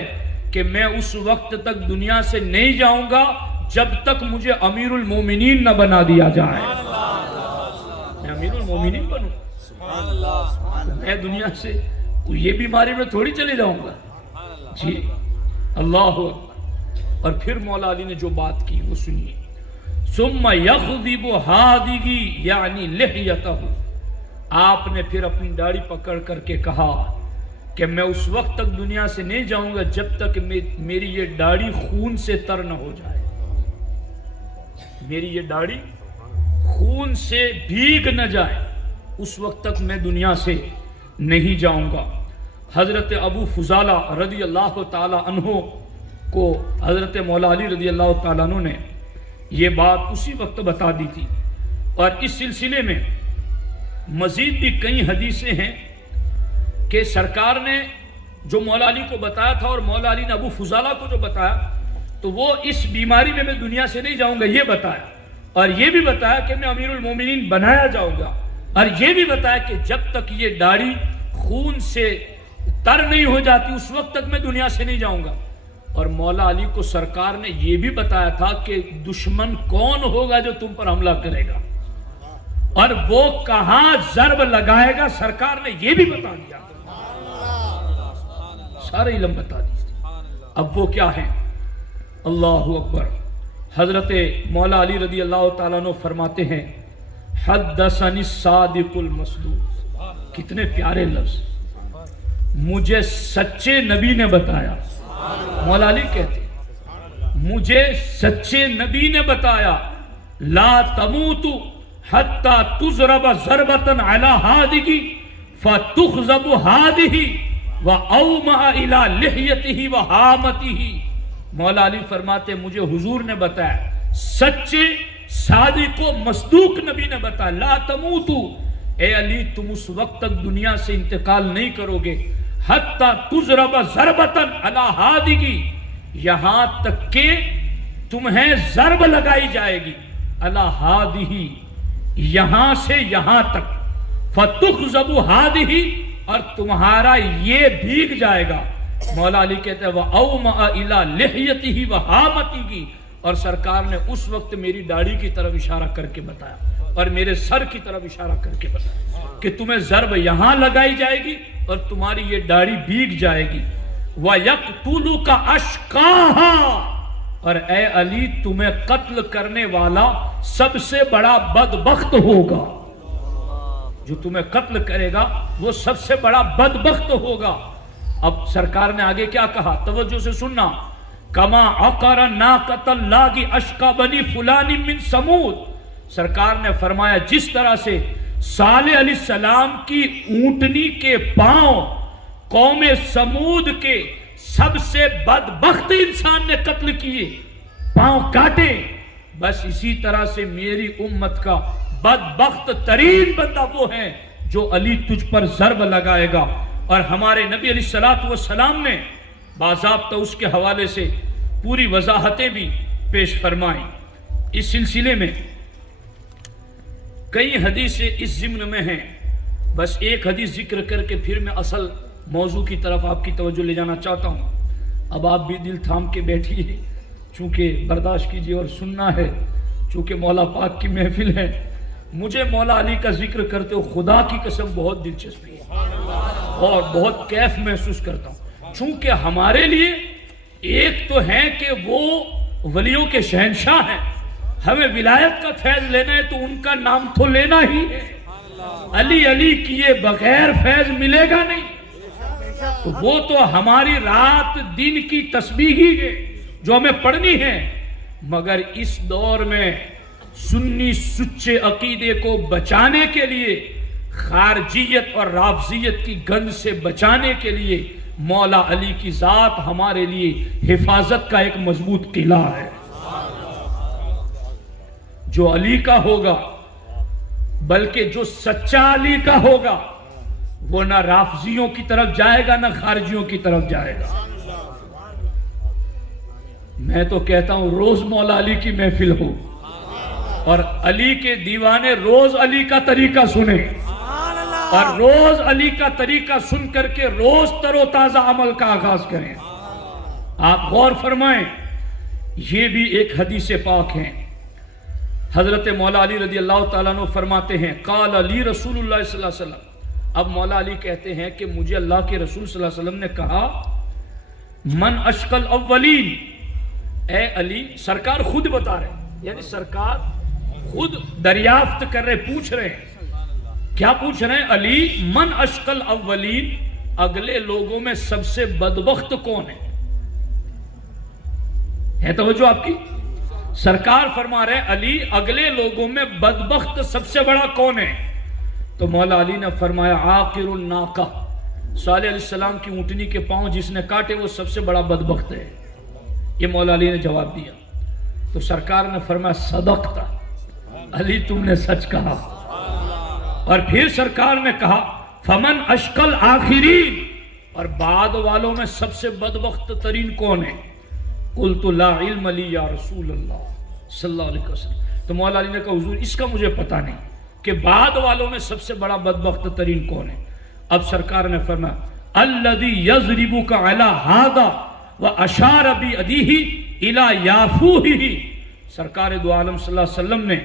کہ میں اس وقت تک دنیا سے نہیں جاؤں گا جب تک مجھے امیر المومنین نہ بنا دیا جائے۔ میں امیر المومنین بنوں، میں دنیا سے یہ بیماری میں تھوڑی چلے جاؤں گا۔ جی اللہ، اور پھر مولا علی نے جو بات کی وہ سنیے۔ ثم یخضب ہادیگی یعنی لحیتہ، آپ نے پھر اپنی داڑھی پکڑ کر کے کہا کہ میں اس وقت تک دنیا سے نہیں جاؤں گا جب تک میری یہ داڑھی خون سے تر نہ ہو جائے، میری یہ داڑھی خون سے بھیگ نہ جائے، اس وقت تک میں دنیا سے نہیں جاؤں گا۔ حضرت ابو فضالہ رضی اللہ تعالی عنہ کو حضرت مولا علی رضی اللہ تعالیٰ عنہ نے یہ بات اسی وقت بتا دی تھی، اور اس سلسلے میں مزید بھی کئی حدیثیں ہیں کہ سرکار نے جو مولا علی کو بتایا تھا اور مولا علی نے ابو فضالہ کو جو بتایا، تو وہ اس بیماری میں دنیا سے نہیں جاؤں گا یہ بتایا، اور یہ بھی بتایا کہ میں امیر المومنین بنایا جاؤں گا، اور یہ بھی بتایا کہ جب تک یہ داڑھی خون سے تر نہیں ہو جاتی اس وقت تک میں دنیا سے نہیں جاؤں گا۔ اور مولا علی کو سرکار نے یہ بھی بتایا تھا کہ دشمن کون ہوگا جو تم پر حملہ کرے گا اور وہ کہاں ضرب لگائے گا، سرکار نے یہ بھی بتا دیا، سارے علم بتا دیا۔ اب وہ کیا ہیں؟ اللہ اکبر۔ حضرت مولا علی رضی اللہ تعالیٰ عنہ فرماتے ہیں حدثنی الصادق المصدوق، کتنے پیارے لفظ، مجھے سچے نبی نے بتایا۔ مولا علی کہتے مجھے سچے نبی نے بتایا لا تموت حتی تضرب ضربتا علی ہادگی فتخزب ہادہی واومع الی لحیتہ وہامتہ۔ مولا علی فرماتے مجھے حضور نے بتایا، سچے صادق و مصدوق نبی نے بتایا لا تموتو، اے علی تم اس وقت تک دنیا سے انتقال نہیں کرو گے حتی تضرب ضربتا علی ہادگی، یہاں تک کہ تمہیں ضرب لگائی جائے گی علی ہادہی، یہاں سے یہاں تک، فتخزب ہادہی، اور تمہارا یہ بھیگ جائے گا۔ مولا علی کہتے ہیں وَأَوْمَعَ إِلَى لِحْيَتِهِ وَحَامَتِهِ، اور سرکار نے اس وقت میری داڑھی کی طرف اشارہ کر کے بتایا اور میرے سر کی طرف اشارہ کر کے بتایا کہ تمہیں ضرب یہاں لگائی جائے گی اور تمہاری یہ داڑھی بھیگ جائے گی۔ وَيَقْتُلُكَ أَشْقَاهَا، اور اے علی تمہیں قتل کرنے والا سب سے بڑا بدبخت ہوگا، جو تمہیں قتل کرے گا وہ سب سے بڑا بدبخت ہوگا۔ اب سرکار نے آگے کیا کہا، توجہ سے سننا، کما عقر ناقۃ اللہ اشقى بنی فلان من سمود، سرکار نے فرمایا جس طرح سے صالح علیہ السلام کی اونٹنی کے پاؤں قوم سمود کے سب سے بدبخت انسان نے قتل کیے، پاؤں کاٹے، بس اسی طرح سے میری امت کا بدبخت ترین بندہ وہ ہے جو علی تجھ پر ضرب لگائے گا۔ اور ہمارے نبی علیہ السلام نے باضابطہ اس کے حوالے سے پوری وضاحتیں بھی پیش فرمائیں۔ اس سلسلے میں کئی حدیثیں اس ضمن میں ہیں، بس ایک حدیث ذکر کر کے پھر میں اصل موضوع کی طرف آپ کی توجہ لے جانا چاہتا ہوں۔ اب آپ بھی دل تھام کے بیٹھیے، چونکہ برداشت کیجئے اور سننا ہے، چونکہ مولا پاک کی محفل ہے۔ مجھے مولا علی کا ذکر کرتے ہو خدا کی قسم بہت دلچسپی ہے اور بہت کیف محسوس کرتا ہوں، چونکہ ہمارے لیے ایک تو ہے کہ وہ ولیوں کے شہنشاہ ہیں، ہمیں ولایت کا فیض لینا ہے تو ان کا نام تو لینا ہی ہے، علی علی کیے بغیر فیض ملے گا نہیں، تو وہ تو ہماری رات دن کی تسبیح ہی ہے جو ہمیں پڑھنی ہے۔ مگر اس دور میں سنی سچے عقیدے کو بچانے کے لیے، خارجیت اور رافضیت کی گند سے بچانے کے لیے مولا علی کی ذات ہمارے لیے حفاظت کا ایک مضبوط قلعہ ہے۔ جو علی کا ہوگا، بلکہ جو سچا علی کا ہوگا، وہ نہ رافضیوں کی طرف جائے گا نہ خارجیوں کی طرف جائے گا۔ میں تو کہتا ہوں روز مولا علی کی محفل ہو اور علی کے دیوانے روز علی کا طریقہ سنیں اور روز علی کا طریقہ سن کر کے روز تر و تازہ عمل کا آغاز کریں۔ آپ غور فرمائیں، یہ بھی ایک حدیث پاک ہے۔ حضرت مولا علی رضی اللہ تعالیٰ عنہ فرماتے ہیں قال علی رسول اللہ صلی اللہ علیہ وسلم، اب مولا علی کہتے ہیں کہ مجھے اللہ کے رسول صلی اللہ علیہ وسلم نے کہا من اشقل اولین، اے علی، سرکار خود بتا رہے ہیں یعنی سرکار خود دریافت کر رہے، پوچھ رہے ہیں، کیا پوچھ رہے ہیں؟ علی من اشقل اولین، اگلے لوگوں میں سب سے بدبخت کون ہے توجہ آپ کی؟ سرکار فرما رہے ہیں علی اگلے لوگوں میں بدبخت سب سے بڑا کون ہے؟ تو مولا علی نے فرمایا عاقر الناقہ، صالح علیہ السلام کی اونٹنی کے پاؤں جس نے کاٹے وہ سب سے بڑا بدبخت ہے۔ یہ مولا علی نے جواب دیا۔ تو سرکار نے فرمایا صدقتا، علی تم نے سچ کہا۔ اور پھر سرکار نے کہا فمن اشقل آخرین، اور بعد والوں میں سب سے بدبخت ترین کون ہے؟ قلت لا علم لی یا رسول اللہ صلی اللہ علیہ وسلم۔ تو مولا علی نے کہا حضور اس کا مجھے پتہ نہیں کہ بعد والوں میں سب سے بڑا بدبخت ترین کون ہے۔ اب سرکار نے فرمایا الذی یضربک علی ھذا واشار بیدیہ الی یافوہ، سرکار دو عالم صلی اللہ علیہ وسلم نے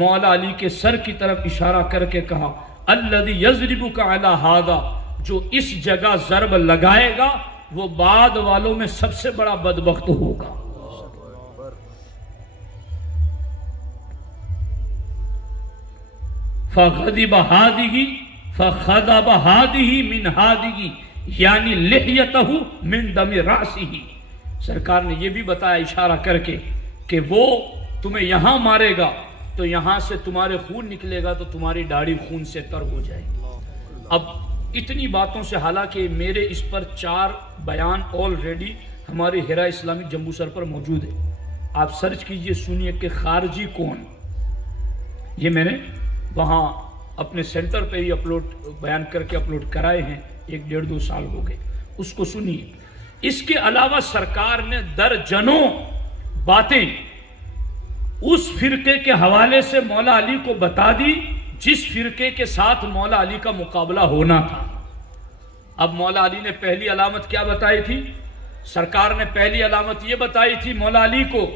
مولا علی کے سر کی طرف اشارہ کر کے کہا الذی یضربک علی ھذا، جو اس جگہ ضرب لگائے گا وہ بعد والوں میں سب سے بڑا بدبخت ہوگا۔ فغضب ہادہ فخضب ہادہ من ہادہ، یعنی لحیتہ من دم رأسہ، سرکار نے یہ بھی بتایا اشارہ کر کے کہ وہ تمہیں یہاں مارے گا تو یہاں سے تمہارے خون نکلے گا تو تمہاری داڑھی خون سے تر ہو جائے گی۔ اب اتنی باتوں سے، حالانکہ میرے اس پر 4 بیان آلریڈی ہمارے ہرا اسلامک جمبو سر پر موجود ہے، آپ سرچ کیجئے سنیے کہ خارجی کون، یہ میں نے وہاں اپنے سینٹر پہ ہی بیان کر کے اپلوڈ کرائے ہیں، 1-1.5-2 سال ہو گئے، اس کو سنیے۔ اس کے علاوہ سرکار نے درجنوں باتیں اس فرقے کے حوالے سے مولا علی کو بتا دی جس فرقے کے ساتھ مولا علی کا مقابلہ ہونا تھا۔ اب مولا علی نے پہلی علامت کیا بتائی تھی؟ سرکار نے پہلی علامت یہ بتائی تھی مولا علی کو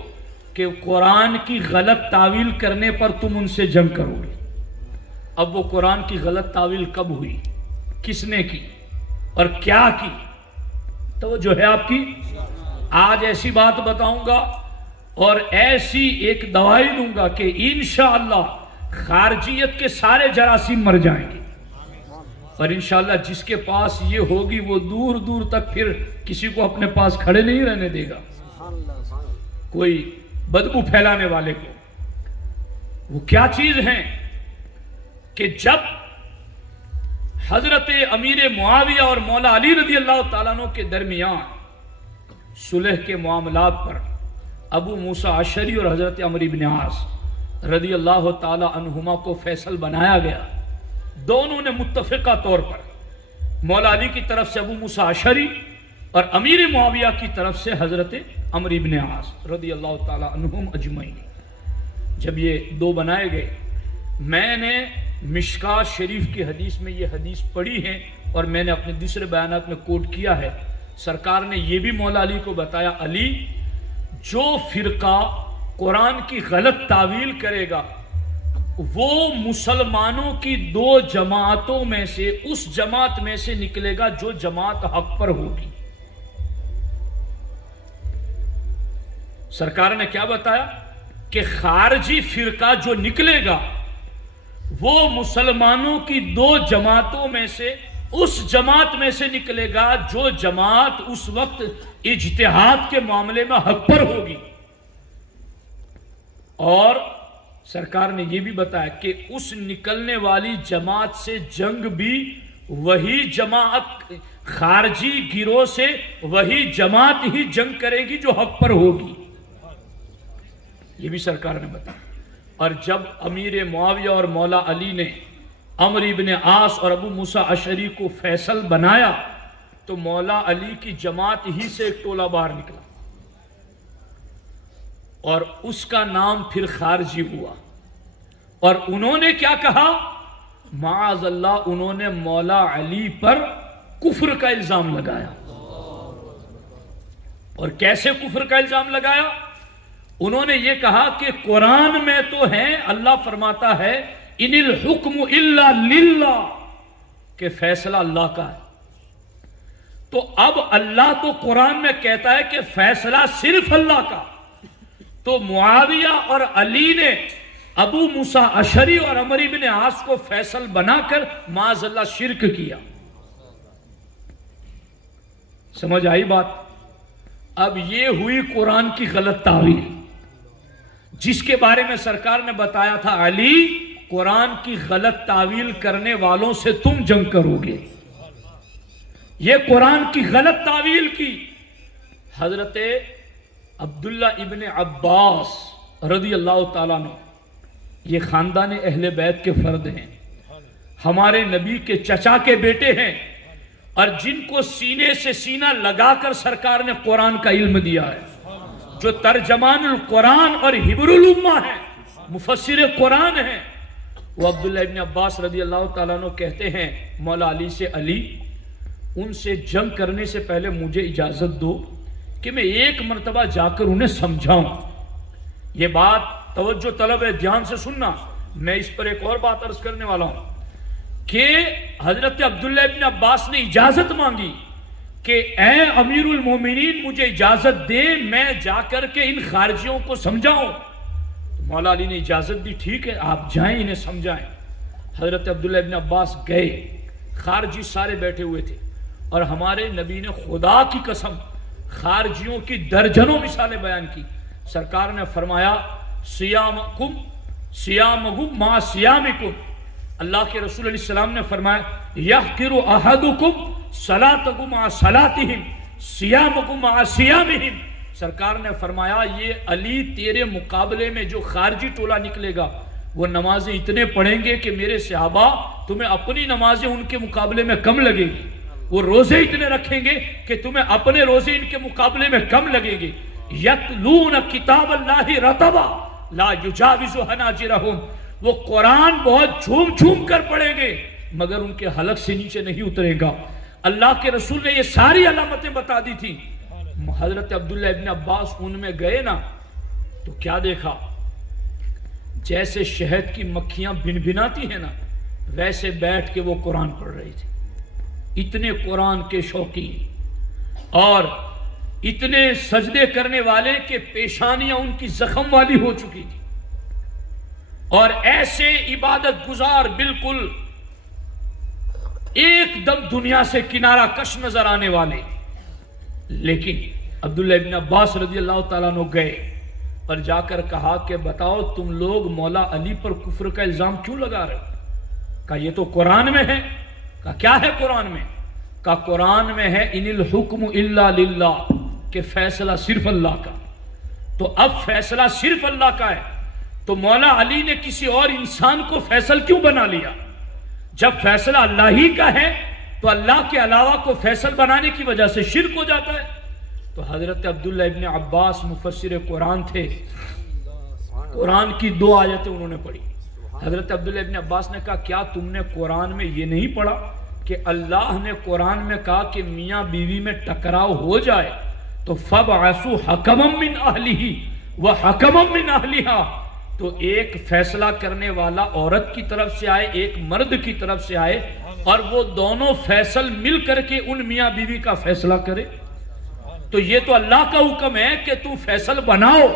کہ قرآن کی غلط تعویل کرنے پر تم ان سے جنگ کرو گے۔ اب وہ قرآن کی غلط تعویل کب ہوئی، کس نے کی اور کیا کی؟ تو جو ہے آپ کی، آج ایسی بات بتاؤں گا اور ایسی ایک دوائی دوں گا کہ انشاءاللہ خارجیت کے سارے جراثیم مر جائیں گے، اور انشاءاللہ جس کے پاس یہ ہوگی وہ دور دور تک پھر کسی کو اپنے پاس کھڑے نہیں رہنے دے گا، کوئی بدبو پھیلانے والے کو۔ وہ کیا چیز ہیں کہ جب حضرت امیر معاویہ اور مولا علی رضی اللہ تعالیٰ عنہ کے درمیان صلح کے معاملات پر ابو موسیٰ اشعری اور حضرت عمرو بن عاص رضی اللہ تعالیٰ عنہما کو فیصل بنایا گیا، دونوں نے متفقہ طور پر، مولا علی کی طرف سے ابو موسیٰ اشعری اور امیر معاویہ کی طرف سے حضرت عمرو بن عاص رضی اللہ تعالیٰ عنہم اجمعین، جب یہ 2 بنائے گئے، میں نے مشکات شریف کی حدیث میں یہ حدیث پڑھی ہے اور میں نے اپنے دوسرے بیانات میں کوٹ کیا ہے۔ سرکار نے یہ بھی مولا علی کو بتایا علی جو فرقہ قرآن کی غلط تعویل کرے گا وہ مسلمانوں کی 2 جماعتوں میں سے اس جماعت میں سے نکلے گا جو جماعت حق پر ہوگی۔ سرکار نے کیا بتایا کہ خارجی فرقہ جو نکلے گا وہ مسلمانوں کی 2 جماعتوں میں سے اس جماعت میں سے نکلے گا جو جماعت اس وقت اجتہاد کے معاملے میں حق پر ہوگی۔ اور سرکار نے یہ بھی بتایا کہ اس نکلنے والی جماعت سے جنگ بھی وہی جماعت، خارجی گروہ سے وہی جماعت ہی جنگ کرے گی جو حق پر ہوگی، یہ بھی سرکار نے بتایا۔ اور جب امیر معاویہ اور مولا علی نے عمرو بن عاص اور ابو موسیٰ اشعری کو فیصل بنایا تو مولا علی کی جماعت ہی سے ایک ٹولہ باہر نکلا اور اس کا نام پھر خارجی ہوا، اور انہوں نے کیا کہا؟ معاذ اللہ، انہوں نے مولا علی پر کفر کا الزام لگایا۔ اور کیسے کفر کا الزام لگایا؟ انہوں نے یہ کہا کہ قرآن میں تو ہے، اللہ فرماتا ہے ان الحکم الا للہ، کہ فیصلہ اللہ کا ہے، تو اب اللہ تو قرآن میں کہتا ہے کہ فیصلہ صرف اللہ کا، تو معاویہ اور علی نے ابو موسیٰ اشعری اور عمرو ابن عاص کو فیصل بنا کر معاذ اللہ شرک کیا. سمجھ آئی بات؟ اب یہ ہوئی قرآن کی غلط تعویل، جس کے بارے میں سرکار نے بتایا تھا علی قرآن کی غلط تعویل کرنے والوں سے تم جنگ کرو گے. یہ قرآن کی غلط تعویل کی. حضرت عبداللہ ابن عباس رضی اللہ تعالیٰ عنہ، یہ خاندان اہل بیت کے فرد ہیں، ہمارے نبی کے چچا کے بیٹے ہیں، اور جن کو سینے سے سینہ لگا کر سرکار نے قرآن کا علم دیا ہے، جو ترجمان القرآن اور حبر الامہ ہیں، مفسر قرآن ہیں. وہ عبداللہ ابن عباس رضی اللہ تعالیٰ عنہ کہتے ہیں مولا علی سے، علی ان سے جنگ کرنے سے پہلے مجھے اجازت دو کہ میں ایک مرتبہ جا کر انہیں سمجھاؤں. یہ بات توجہ طلب ہے، دھیان سے سننا. میں اس پر ایک اور بات عرض کرنے والا ہوں کہ حضرت عبداللہ ابن عباس نے اجازت مانگی کہ اے امیر المومنین مجھے اجازت دے میں جا کر کے ان خارجیوں کو سمجھاؤں. مولا علی نے اجازت دی، ٹھیک ہے آپ جائیں انہیں سمجھائیں. حضرت عبداللہ ابن عباس گئے، خارجی سارے بیٹھے ہوئے تھے، اور ہمارے نبی نے خدا کی قسم خارجیوں کی درجنوں مثالیں بیان کی. سرکار نے فرمایا سیامکم ما سیامکم. اللہ کے رسول علیہ السلام نے فرمایا یحقر احدکم صلاتکم مع صلاتہم سیامکم مع سیامہم. سرکار نے فرمایا یہ علی تیرے مقابلے میں جو خارجی ٹولہ نکلے گا وہ نمازیں اتنے پڑھیں گے کہ میرے صحابہ تمہیں اپنی نمازیں ان کے مقابلے میں کم لگے گی. وہ روزے اتنے رکھیں گے کہ تمہیں اپنے روزے ان کے مقابلے میں کم لگیں گے. یتلون کتاب اللہ رتبا لا یجاوز حناجرہم. وہ قرآن بہت جھوم جھوم کر پڑھیں گے مگر ان کے حلق سے نیچے نہیں اترے گا. اللہ کے رسول نے یہ ساری علامتیں بتا دی تھی. حضرت عبداللہ ابن عباس ان میں گئے نا تو کیا دیکھا، جیسے شہد کی مکھیاں بن بناتی ہیں نا ویسے بیٹھ کے وہ قرآن پڑھ رہی تھی. اتنے قرآن کے شوقین اور اتنے سجدے کرنے والے کہ پیشانیاں ان کی زخم والی ہو چکی تھی، اور ایسے عبادت گزار بالکل ایک دم دنیا سے کنارہ کش نظر آنے والے. لیکن عبداللہ ابن عباس رضی اللہ تعالیٰ عنہ گئے اور جا کر کہا کہ بتاؤ تم لوگ مولا علی پر کفر کا الزام کیوں لگا رہے ہو؟ کہا یہ تو قرآن میں ہے. کہا کیا ہے قرآن میں؟ کہا قرآن میں ہے ان الحکم الا للہ، کہ فیصلہ صرف اللہ کا. تو اب فیصلہ صرف اللہ کا ہے تو مولا علی نے کسی اور انسان کو فیصل کیوں بنا لیا؟ جب فیصلہ اللہ ہی کا ہے تو اللہ کے علاوہ کو فیصل بنانے کی وجہ سے شرک ہو جاتا ہے. تو حضرت عبداللہ ابن عباس مفسر قرآن تھے، قرآن کی 2 آیتیں انہوں نے پڑھی. حضرت عبداللہ ابن عباس نے کہا کیا تم نے قرآن میں یہ نہیں پڑھا کہ اللہ نے قرآن میں کہا کہ میاں بیوی میں ٹکراؤ ہو جائے تو فَبْعَثُوا حَكَمًا مِّنْ أَهْلِهِ وَحَكَمًا مِّنْ أَهْلِهَا. تو ایک فیصلہ کرنے والا عورت کی طرف سے آئے، ایک مرد کی طرف سے آئے، اور وہ دونوں فیصل مل کر کے ان میاں بیوی کا فیصلہ کرے. تو یہ تو اللہ کا حکم ہے کہ تم فیصل بناؤ،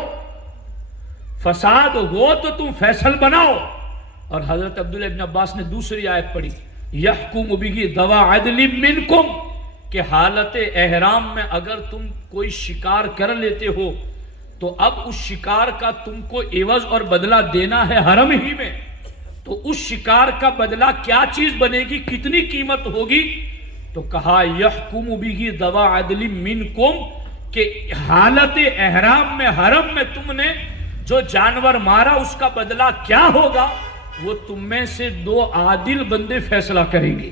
فساد ہو تو تم فیصل بناؤ. اور حضرت عبداللہ ابن عباس نے دوسری آیت پڑھی یحکم بہ ذوی عدل منکم، کہ حالت احرام میں اگر تم کوئی شکار کر لیتے ہو تو اب اس شکار کا تم کو عوض اور بدلہ دینا ہے حرم ہی میں، تو اس شکار کا بدلہ کیا چیز بنے گی، کتنی قیمت ہوگی؟ تو کہا یحکم بہ ذوی عدل منکم، کہ حالت احرام میں حرم میں تم نے جو جانور مارا اس کا بدلہ کیا ہوگا وہ تم میں سے 2 عادل بندے فیصلہ کریں گے.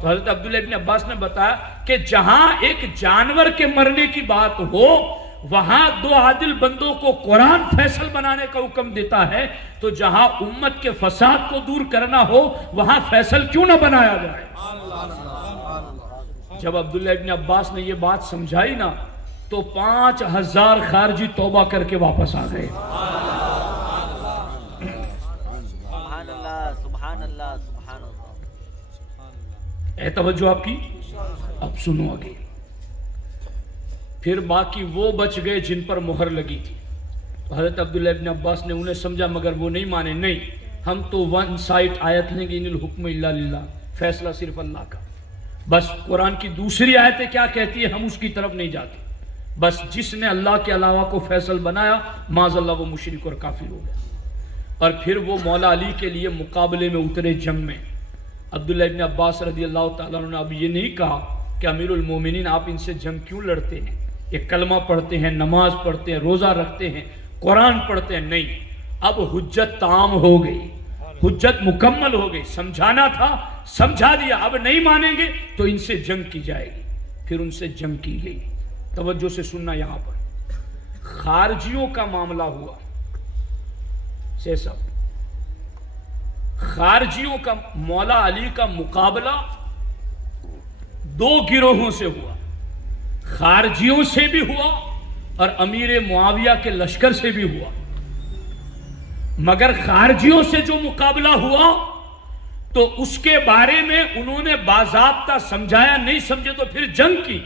تو حضرت عبداللہ ابن عباس نے بتایا کہ جہاں ایک جانور کے مرنے کی بات ہو وہاں 2 عادل بندوں کو قرآن فیصل بنانے کا حکم دیتا ہے، تو جہاں امت کے فساد کو دور کرنا ہو وہاں فیصل کیوں نہ بنایا جائے. جب عبداللہ ابن عباس نے یہ بات سمجھائی نا تو 5000 خارجی توبہ کر کے واپس آ گئے. سبحان اللہ سبحان اللہ سبحان اللہ. اے توجہ آپ کی، اب سنو آگے. پھر باقی وہ بچ گئے جن پر مہر لگی تھی. تو حضرت عبداللہ ابن عباس نے انہیں سمجھا مگر وہ نہیں مانے، نہیں ہم تو ون سائٹ آیت لیں گے، ان الحکم الا للہ، فیصلہ صرف اللہ کا، بس قرآن کی دوسری آیتیں کیا کہتی ہے ہم اس کی طرف نہیں جاتے، بس جس نے اللہ کے علاوہ کو فیصل بنایا معاذ اللہ وہ مشرک اور کافر ہو گیا۔ اور پھر وہ مولا علی کے لیے مقابلے میں اترے جنگ میں۔ عبداللہ ابن عباس رضی اللہ تعالیٰ عنہ نے اب یہ نہیں کہا کہ امیر المومنین آپ ان سے جنگ کیوں لڑتے ہیں، یہ کلمہ پڑھتے ہیں، نماز پڑھتے ہیں، روزہ رکھتے ہیں، قرآن پڑھتے ہیں، نہیں، اب حجت تام ہو گئی، حجت مکمل ہو گئی، سمجھانا تھا سمجھا دیا، اب نہیں مانیں گے تو ان سے جنگ کی جائے گی۔ پھر ان سے جنگ کی گئی۔ توجہ سے سننا، یہاں پر خارجیوں کا معاملہ ہوا، خارجیوں کا مولا علی کا مقابلہ دو گروہوں سے ہوا، خارجیوں سے بھی ہوا اور امیر معاویہ کے لشکر سے بھی ہوا۔ مگر خارجیوں سے جو مقابلہ ہوا تو اس کے بارے میں انہوں نے باضابطہ سمجھایا، نہیں سمجھے تو پھر جنگ کی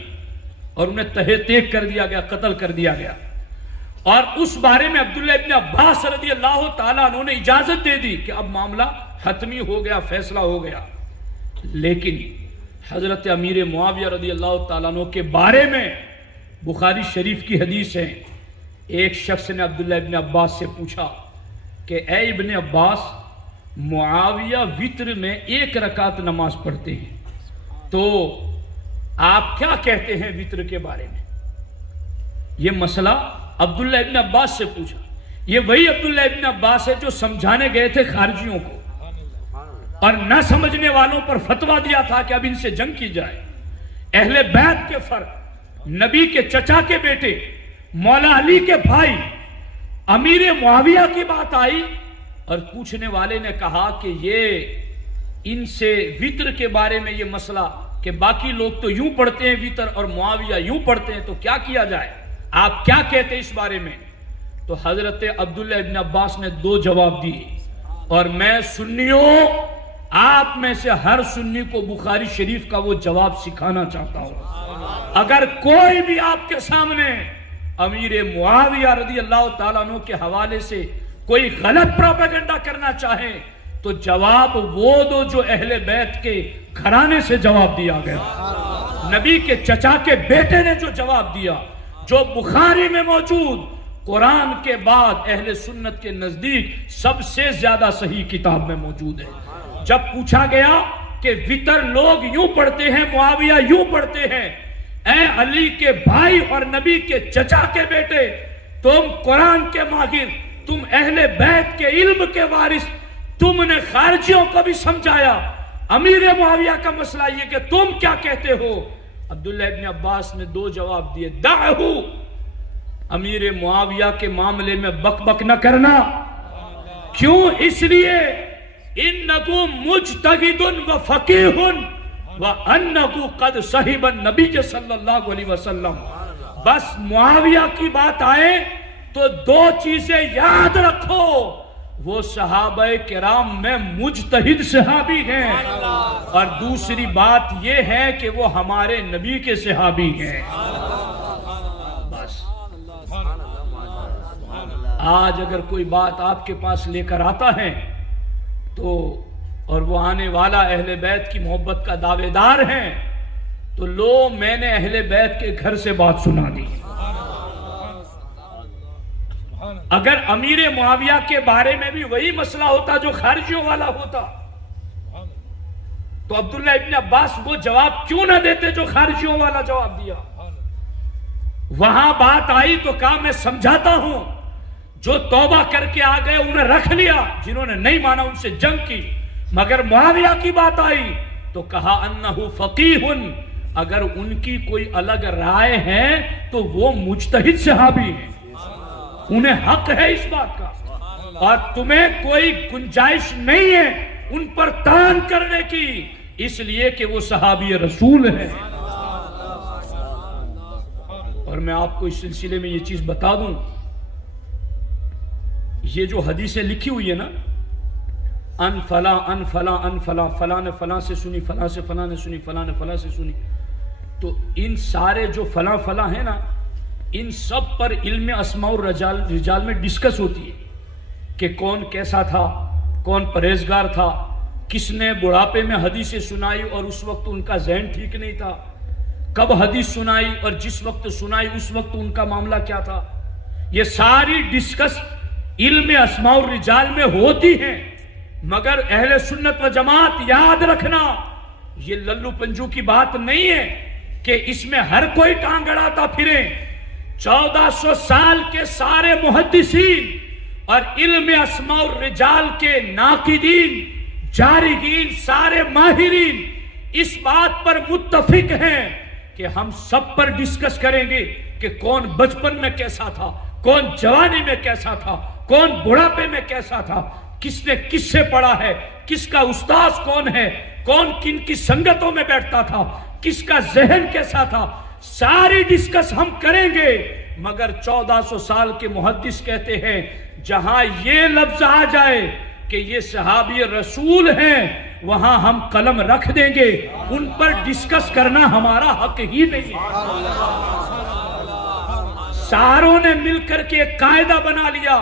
اور انہیں تہہ تیگ کر دیا گیا، قتل کر دیا گیا۔ اور اس بارے میں عبداللہ ابن عباس رضی اللہ تعالیٰ عنہ نے اجازت دے دی کہ اب معاملہ حتمی ہو گیا، فیصلہ ہو گیا۔ لیکن حضرت امیر معاویہ رضی اللہ تعالیٰ عنہ کے بارے میں بخاری شریف کی حدیث ہے، ایک شخص نے عبداللہ ابن عباس سے پوچھا کہ اے ابن عباس، معاویہ وتر میں 1 رکعت نماز پڑھتے ہیں، تو آپ کیا کہتے ہیں وتر کے بارے میں؟ یہ مسئلہ عبداللہ ابن عباس سے پوچھا۔ یہ وہی عبداللہ ابن عباس ہے جو سمجھانے گئے تھے خارجیوں کو اور نہ سمجھنے والوں پر فتویٰ دیا تھا کہ اب ان سے جنگ کی جائے۔ اہل بیت کے فرق، نبی کے چچا کے بیٹے، مولا علی کے بھائی، امیر معاویہ کی بات آئی اور پوچھنے والے نے کہا کہ یہ ان سے وتر کے بارے میں یہ مسئلہ کہ باقی لوگ تو یوں پڑھتے ہیں وتر اور معاویہ یوں پڑھتے ہیں، تو کیا کیا جائے، آپ کیا کہتے ہیں اس بارے میں؟ تو حضرت عبداللہ ابن عباس نے 2 جواب دیے، اور میں سنیوں آپ میں سے ہر سنی کو بخاری شریف کا وہ جواب سکھانا چاہتا ہوں۔ اگر کوئی بھی آپ کے سامنے امیر معاویہ رضی اللہ تعالیٰ عنہ کے حوالے سے کوئی غلط پروپیگنڈا کرنا چاہے تو جواب وہ دو جو اہل بیت کے گھرانے سے جواب دیا گیا، نبی کے چچا کے بیٹے نے جو جواب دیا، جو بخاری میں موجود، قرآن کے بعد اہل سنت کے نزدیک سب سے زیادہ صحیح کتاب میں موجود ہے۔ جب پوچھا گیا کہ وتر لوگ یوں پڑھتے ہیں، معاویہ یوں پڑھتے ہیں، اے علی کے بھائی اور نبی کے چچا کے بیٹے، تم قرآن کے ماہر، تم اہل بیت کے علم کے وارث، تم نے خارجیوں کو بھی سمجھایا، امیر معاویہ کا مسئلہ یہ کہ تم کیا کہتے ہو؟ عبداللہ ابن عباس نے 2 جواب دیے، دعہو، امیر معاویہ کے معاملے میں بک بک نہ کرنا۔ کیوں؟ اس لیے انکو مجتہد و فقیہ وانکو قد صحب النبی صلی اللہ علیہ وسلم۔ بس معاویہ کی بات آئے تو 2 چیزیں یاد رکھو، وہ صحابہ کرام میں مجتہد صحابی ہیں، اور دوسری بات یہ ہے کہ وہ ہمارے نبی کے صحابی ہیں۔ بس آج اگر کوئی بات آپ کے پاس لے کر آتا ہے تو اور وہ آنے والا اہل بیت کی محبت کا دعوے دار ہیں تو لو میں نے اہل بیت کے گھر سے بات سنا دی۔ اگر امیر معاویہ کے بارے میں بھی وہی مسئلہ ہوتا جو خارجیوں والا ہوتا تو عبداللہ ابن عباس وہ جواب کیوں نہ دیتے جو خارجیوں والا جواب دیا؟ وہاں بات آئی تو کہا میں سمجھاتا ہوں، جو توبہ کر کے آ گئے انہیں رکھ لیا، جنہوں نے نہیں مانا ان سے جنگ کی۔ مگر معاویہ کی بات آئی تو کہا انہو فقیہ، اگر ان کی کوئی الگ رائے ہے تو وہ مجتہد صحابی ہیں، انہیں حق ہے اس بات کا، اور تمہیں کوئی گنجائش نہیں ہے ان پر تان کرنے کی، اس لیے کہ وہ صحابی رسول ہیں۔ اور میں آپ کو اس سلسلے میں یہ چیز بتا دوں، یہ جو حدیثیں لکھی ہوئی ہے نا، ان فلاں ان فلاں ان فلاں، فلاں نے فلاں سے سنی، فلاں سے فلاں نے سنی، فلاں نے فلاں سے سنی، تو ان سارے جو فلاں فلاں ہیں نا، ان سب پر علم اسماء الرجال میں ڈسکس ہوتی ہے کہ کون کیسا تھا، کون پرہیزگار تھا، کس نے بڑھاپے میں حدیث سنائی اور اس وقت ان کا ذہن ٹھیک نہیں تھا، کب حدیث سنائی اور جس وقت سنائی اس وقت ان کا معاملہ کیا تھا. یہ ساری ڈسکس علم اسماء الرجال میں ہوتی ہیں. مگر اہل سنت و جماعت یاد رکھنا، یہ للو پنجو کی بات نہیں ہے کہ اس میں ہر کوئی ٹانگ اڑاتا پھرے. 1400 سال کے سارے محدثین اور علم اسماء الرجال کے ناقدین، جارحین، سارے ماہرین اس بات پر متفق ہیں کہ ہم سب پر ڈسکس کریں گے کہ کون بچپن میں کیسا تھا، کون جوانی میں کیسا تھا، کون بڑھاپے میں کیسا تھا، کس نے کس سے پڑھا ہے، کس کا استاذ کون ہے، کون کن کی سنگتوں میں بیٹھتا تھا، کس کا ذہن کیسا تھا. ساری ڈسکس ہم کریں گے. مگر 1400 سال کے محدث کہتے ہیں جہاں یہ لفظ آ جائے کہ یہ صحابی رسول ہیں وہاں ہم قلم رکھ دیں گے، ان پر ڈسکس کرنا ہمارا حق ہی نہیں ہے. ساروں نے مل کر کے ایک قاعدہ بنا لیا،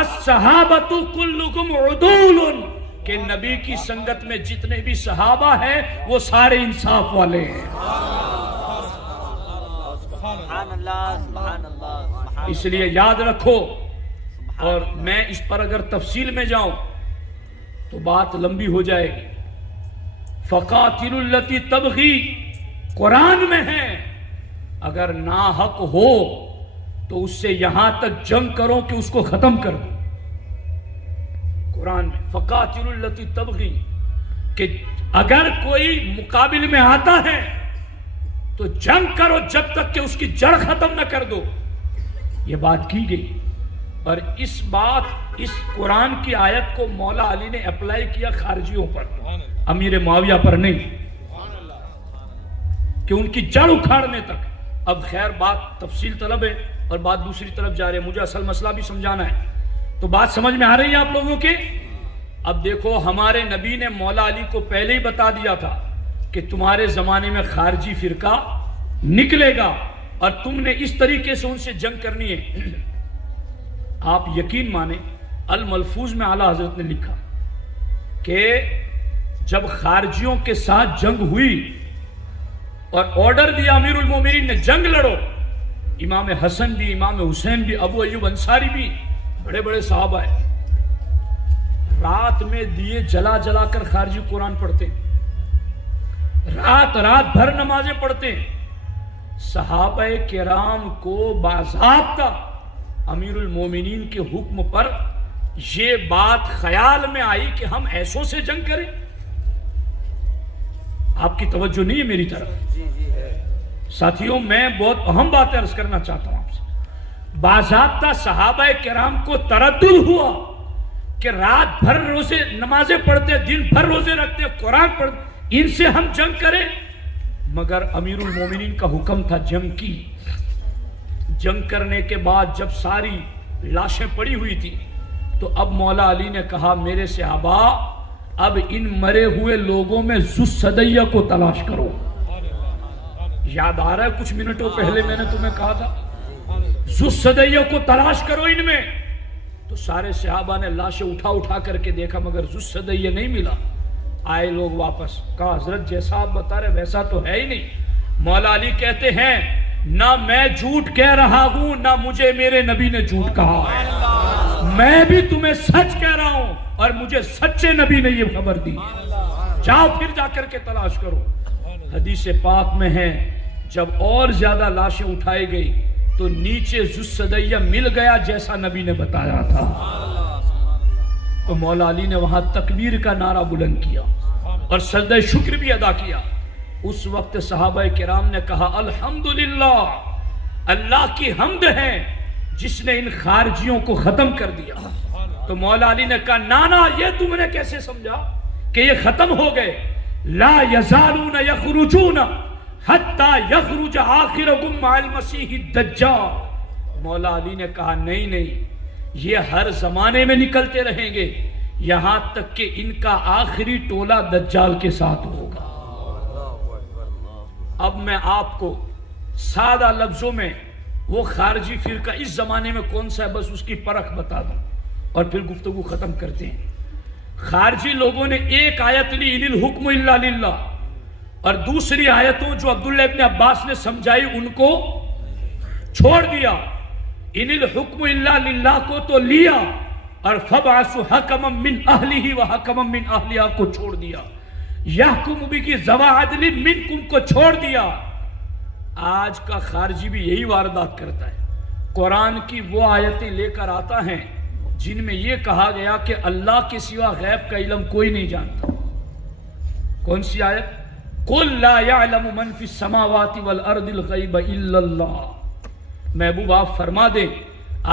الصحابۃ کلکم عدول، کہ نبی کی سنگت میں جتنے بھی صحابہ ہیں وہ سارے انصاف والے ہیں. اس لیے یاد رکھو. اور میں اس پر اگر تفصیل میں جاؤں تو بات لمبی ہو جائے گی. فقاتل التی تبغی قرآن میں ہے، اگر ناحق ہو تو اس سے یہاں تک جنگ کرو کہ اس کو ختم کر دو. قرآن میں فقاتل التی تبغی، کہ اگر کوئی مقابل میں آتا ہے تو جنگ کرو جب تک کہ اس کی جڑ ختم نہ کر دو. یہ بات کی گئی. اور اس قرآن کی آیت کو مولا علی نے اپلائی کیا خارجیوں پر، امیر معاویہ پر نہیں، کہ ان کی جڑ اکھاڑنے تک. اب خیر بات تفصیل طلب ہے اور بات دوسری طرف جا رہے ہیں، مجھے اصل مسئلہ بھی سمجھانا ہے. تو بات سمجھ میں آ رہی ہے آپ لوگوں کے؟ اب دیکھو، ہمارے نبی نے مولا علی کو پہلے ہی بتا دیا تھا کہ تمہارے زمانے میں خارجی فرقہ نکلے گا اور تم نے اس طریقے سے ان سے جنگ کرنی ہے. آپ یقین مانیں، الملفوظ میں اعلیٰ حضرت نے لکھا کہ جب خارجیوں کے ساتھ جنگ ہوئی اور آرڈر دیا امیر المومنین نے جنگ لڑو، امام حسن بھی، امام حسین بھی، ابو ایوب انصاری بھی، بڑے بڑے صحابہ ہیں، رات میں دیے جلا جلا کر خارجی قرآن پڑھتے، رات بھر نمازیں پڑھتے. صحابہ کرام کو باضابطہ امیر المومنین کے حکم پر یہ بات خیال میں آئی کہ ہم ایسوں سے جنگ کریں. آپ کی توجہ نہیں ہے میری طرف؟ ساتھیوں، میں بہت اہم بات عرض کرنا چاہتا ہوں آپ سے. باضابطہ صحابہ کرام کو تردد ہوا کہ رات بھر روزے نمازیں پڑھتے، دن بھر روزے رکھتے، قرآن پڑھتے، ان سے ہم جنگ کریں. مگر امیر المومنین کا حکم تھا جنگ کی. جنگ کرنے کے بعد جب ساری لاشیں پڑی ہوئی تھی تو اب مولا علی نے کہا میرے صحابہ اب ان مرے ہوئے لوگوں میں ذو الصدیہ کو تلاش کرو. یاد آ رہا ہے کچھ منٹوں پہلے میں نے تمہیں کہا تھا ذو الصدیہ کو تلاش کرو ان میں. تو سارے صحابہ نے لاشیں اٹھا کر کے دیکھا مگر ذو الصدیہ نہیں ملا. آئے لوگ واپس، کہا حضرت جیسا آپ بتا رہے ویسا تو ہے ہی نہیں. مولا علی کہتے ہیں نہ میں جھوٹ کہہ رہا ہوں نہ مجھے میرے نبی نے جھوٹ کہا ہے، میں بھی تمہیں سچ کہہ رہا ہوں اور مجھے سچے نبی نے یہ خبر دی. جاؤ پھر جا کر کے تلاش کرو. حدیث پاک میں ہے جب اور زیادہ لاشیں اٹھائی گئی تو نیچے ذو الصدیہ مل گیا جیسا نبی نے بتایا تھا. تو مولا علی نے وہاں تکبیر کا نعرہ بلند کیا اور سجدہ شکر بھی ادا کیا. اس وقت صحابہ کرام نے کہا الحمدللہ، اللہ کی حمد ہے جس نے ان خارجیوں کو ختم کر دیا. تو مولا علی نے کہا نانا یہ تم نے کیسے سمجھا کہ یہ ختم ہو گئے؟ لا یزالون یخرجون حتی یخرج آخرکم مع المسیح الدجال. مولا علی نے کہا نہیں، یہ ہر زمانے میں نکلتے رہیں گے یہاں تک کہ ان کا آخری ٹولہ دجال کے ساتھ ہوگا. اب میں آپ کو سادہ لفظوں میں وہ خارجی فرقہ اس زمانے میں کون سا ہے بس اس کی پرکھ بتا دوں اور پھر گفتگو ختم کرتے ہیں. خارجی لوگوں نے ایک آیت لی ان الحکم الا للہ اور دوسری آیتوں جو عبداللہ ابن عباس نے سمجھائی ان کو چھوڑ دیا. ان الحکم الا للہ کو تو لیا اور فبعثوا حکما من اہلہ وحکما من اہلہا کو چھوڑ دیا. یحکم بہ ذوی عدل منکم کو چھوڑ دیا. آج کا خارجی بھی یہی واردات کرتا ہے. قرآن کی وہ آیتیں لے کر آتا ہے جن میں یہ کہا گیا کہ اللہ کے سوا غیب کا علم کوئی نہیں جانتا. کون سی آیت؟ قل لا يعلم من في السماوات والارض الغیب الا اللہ. محبوب آپ فرما دے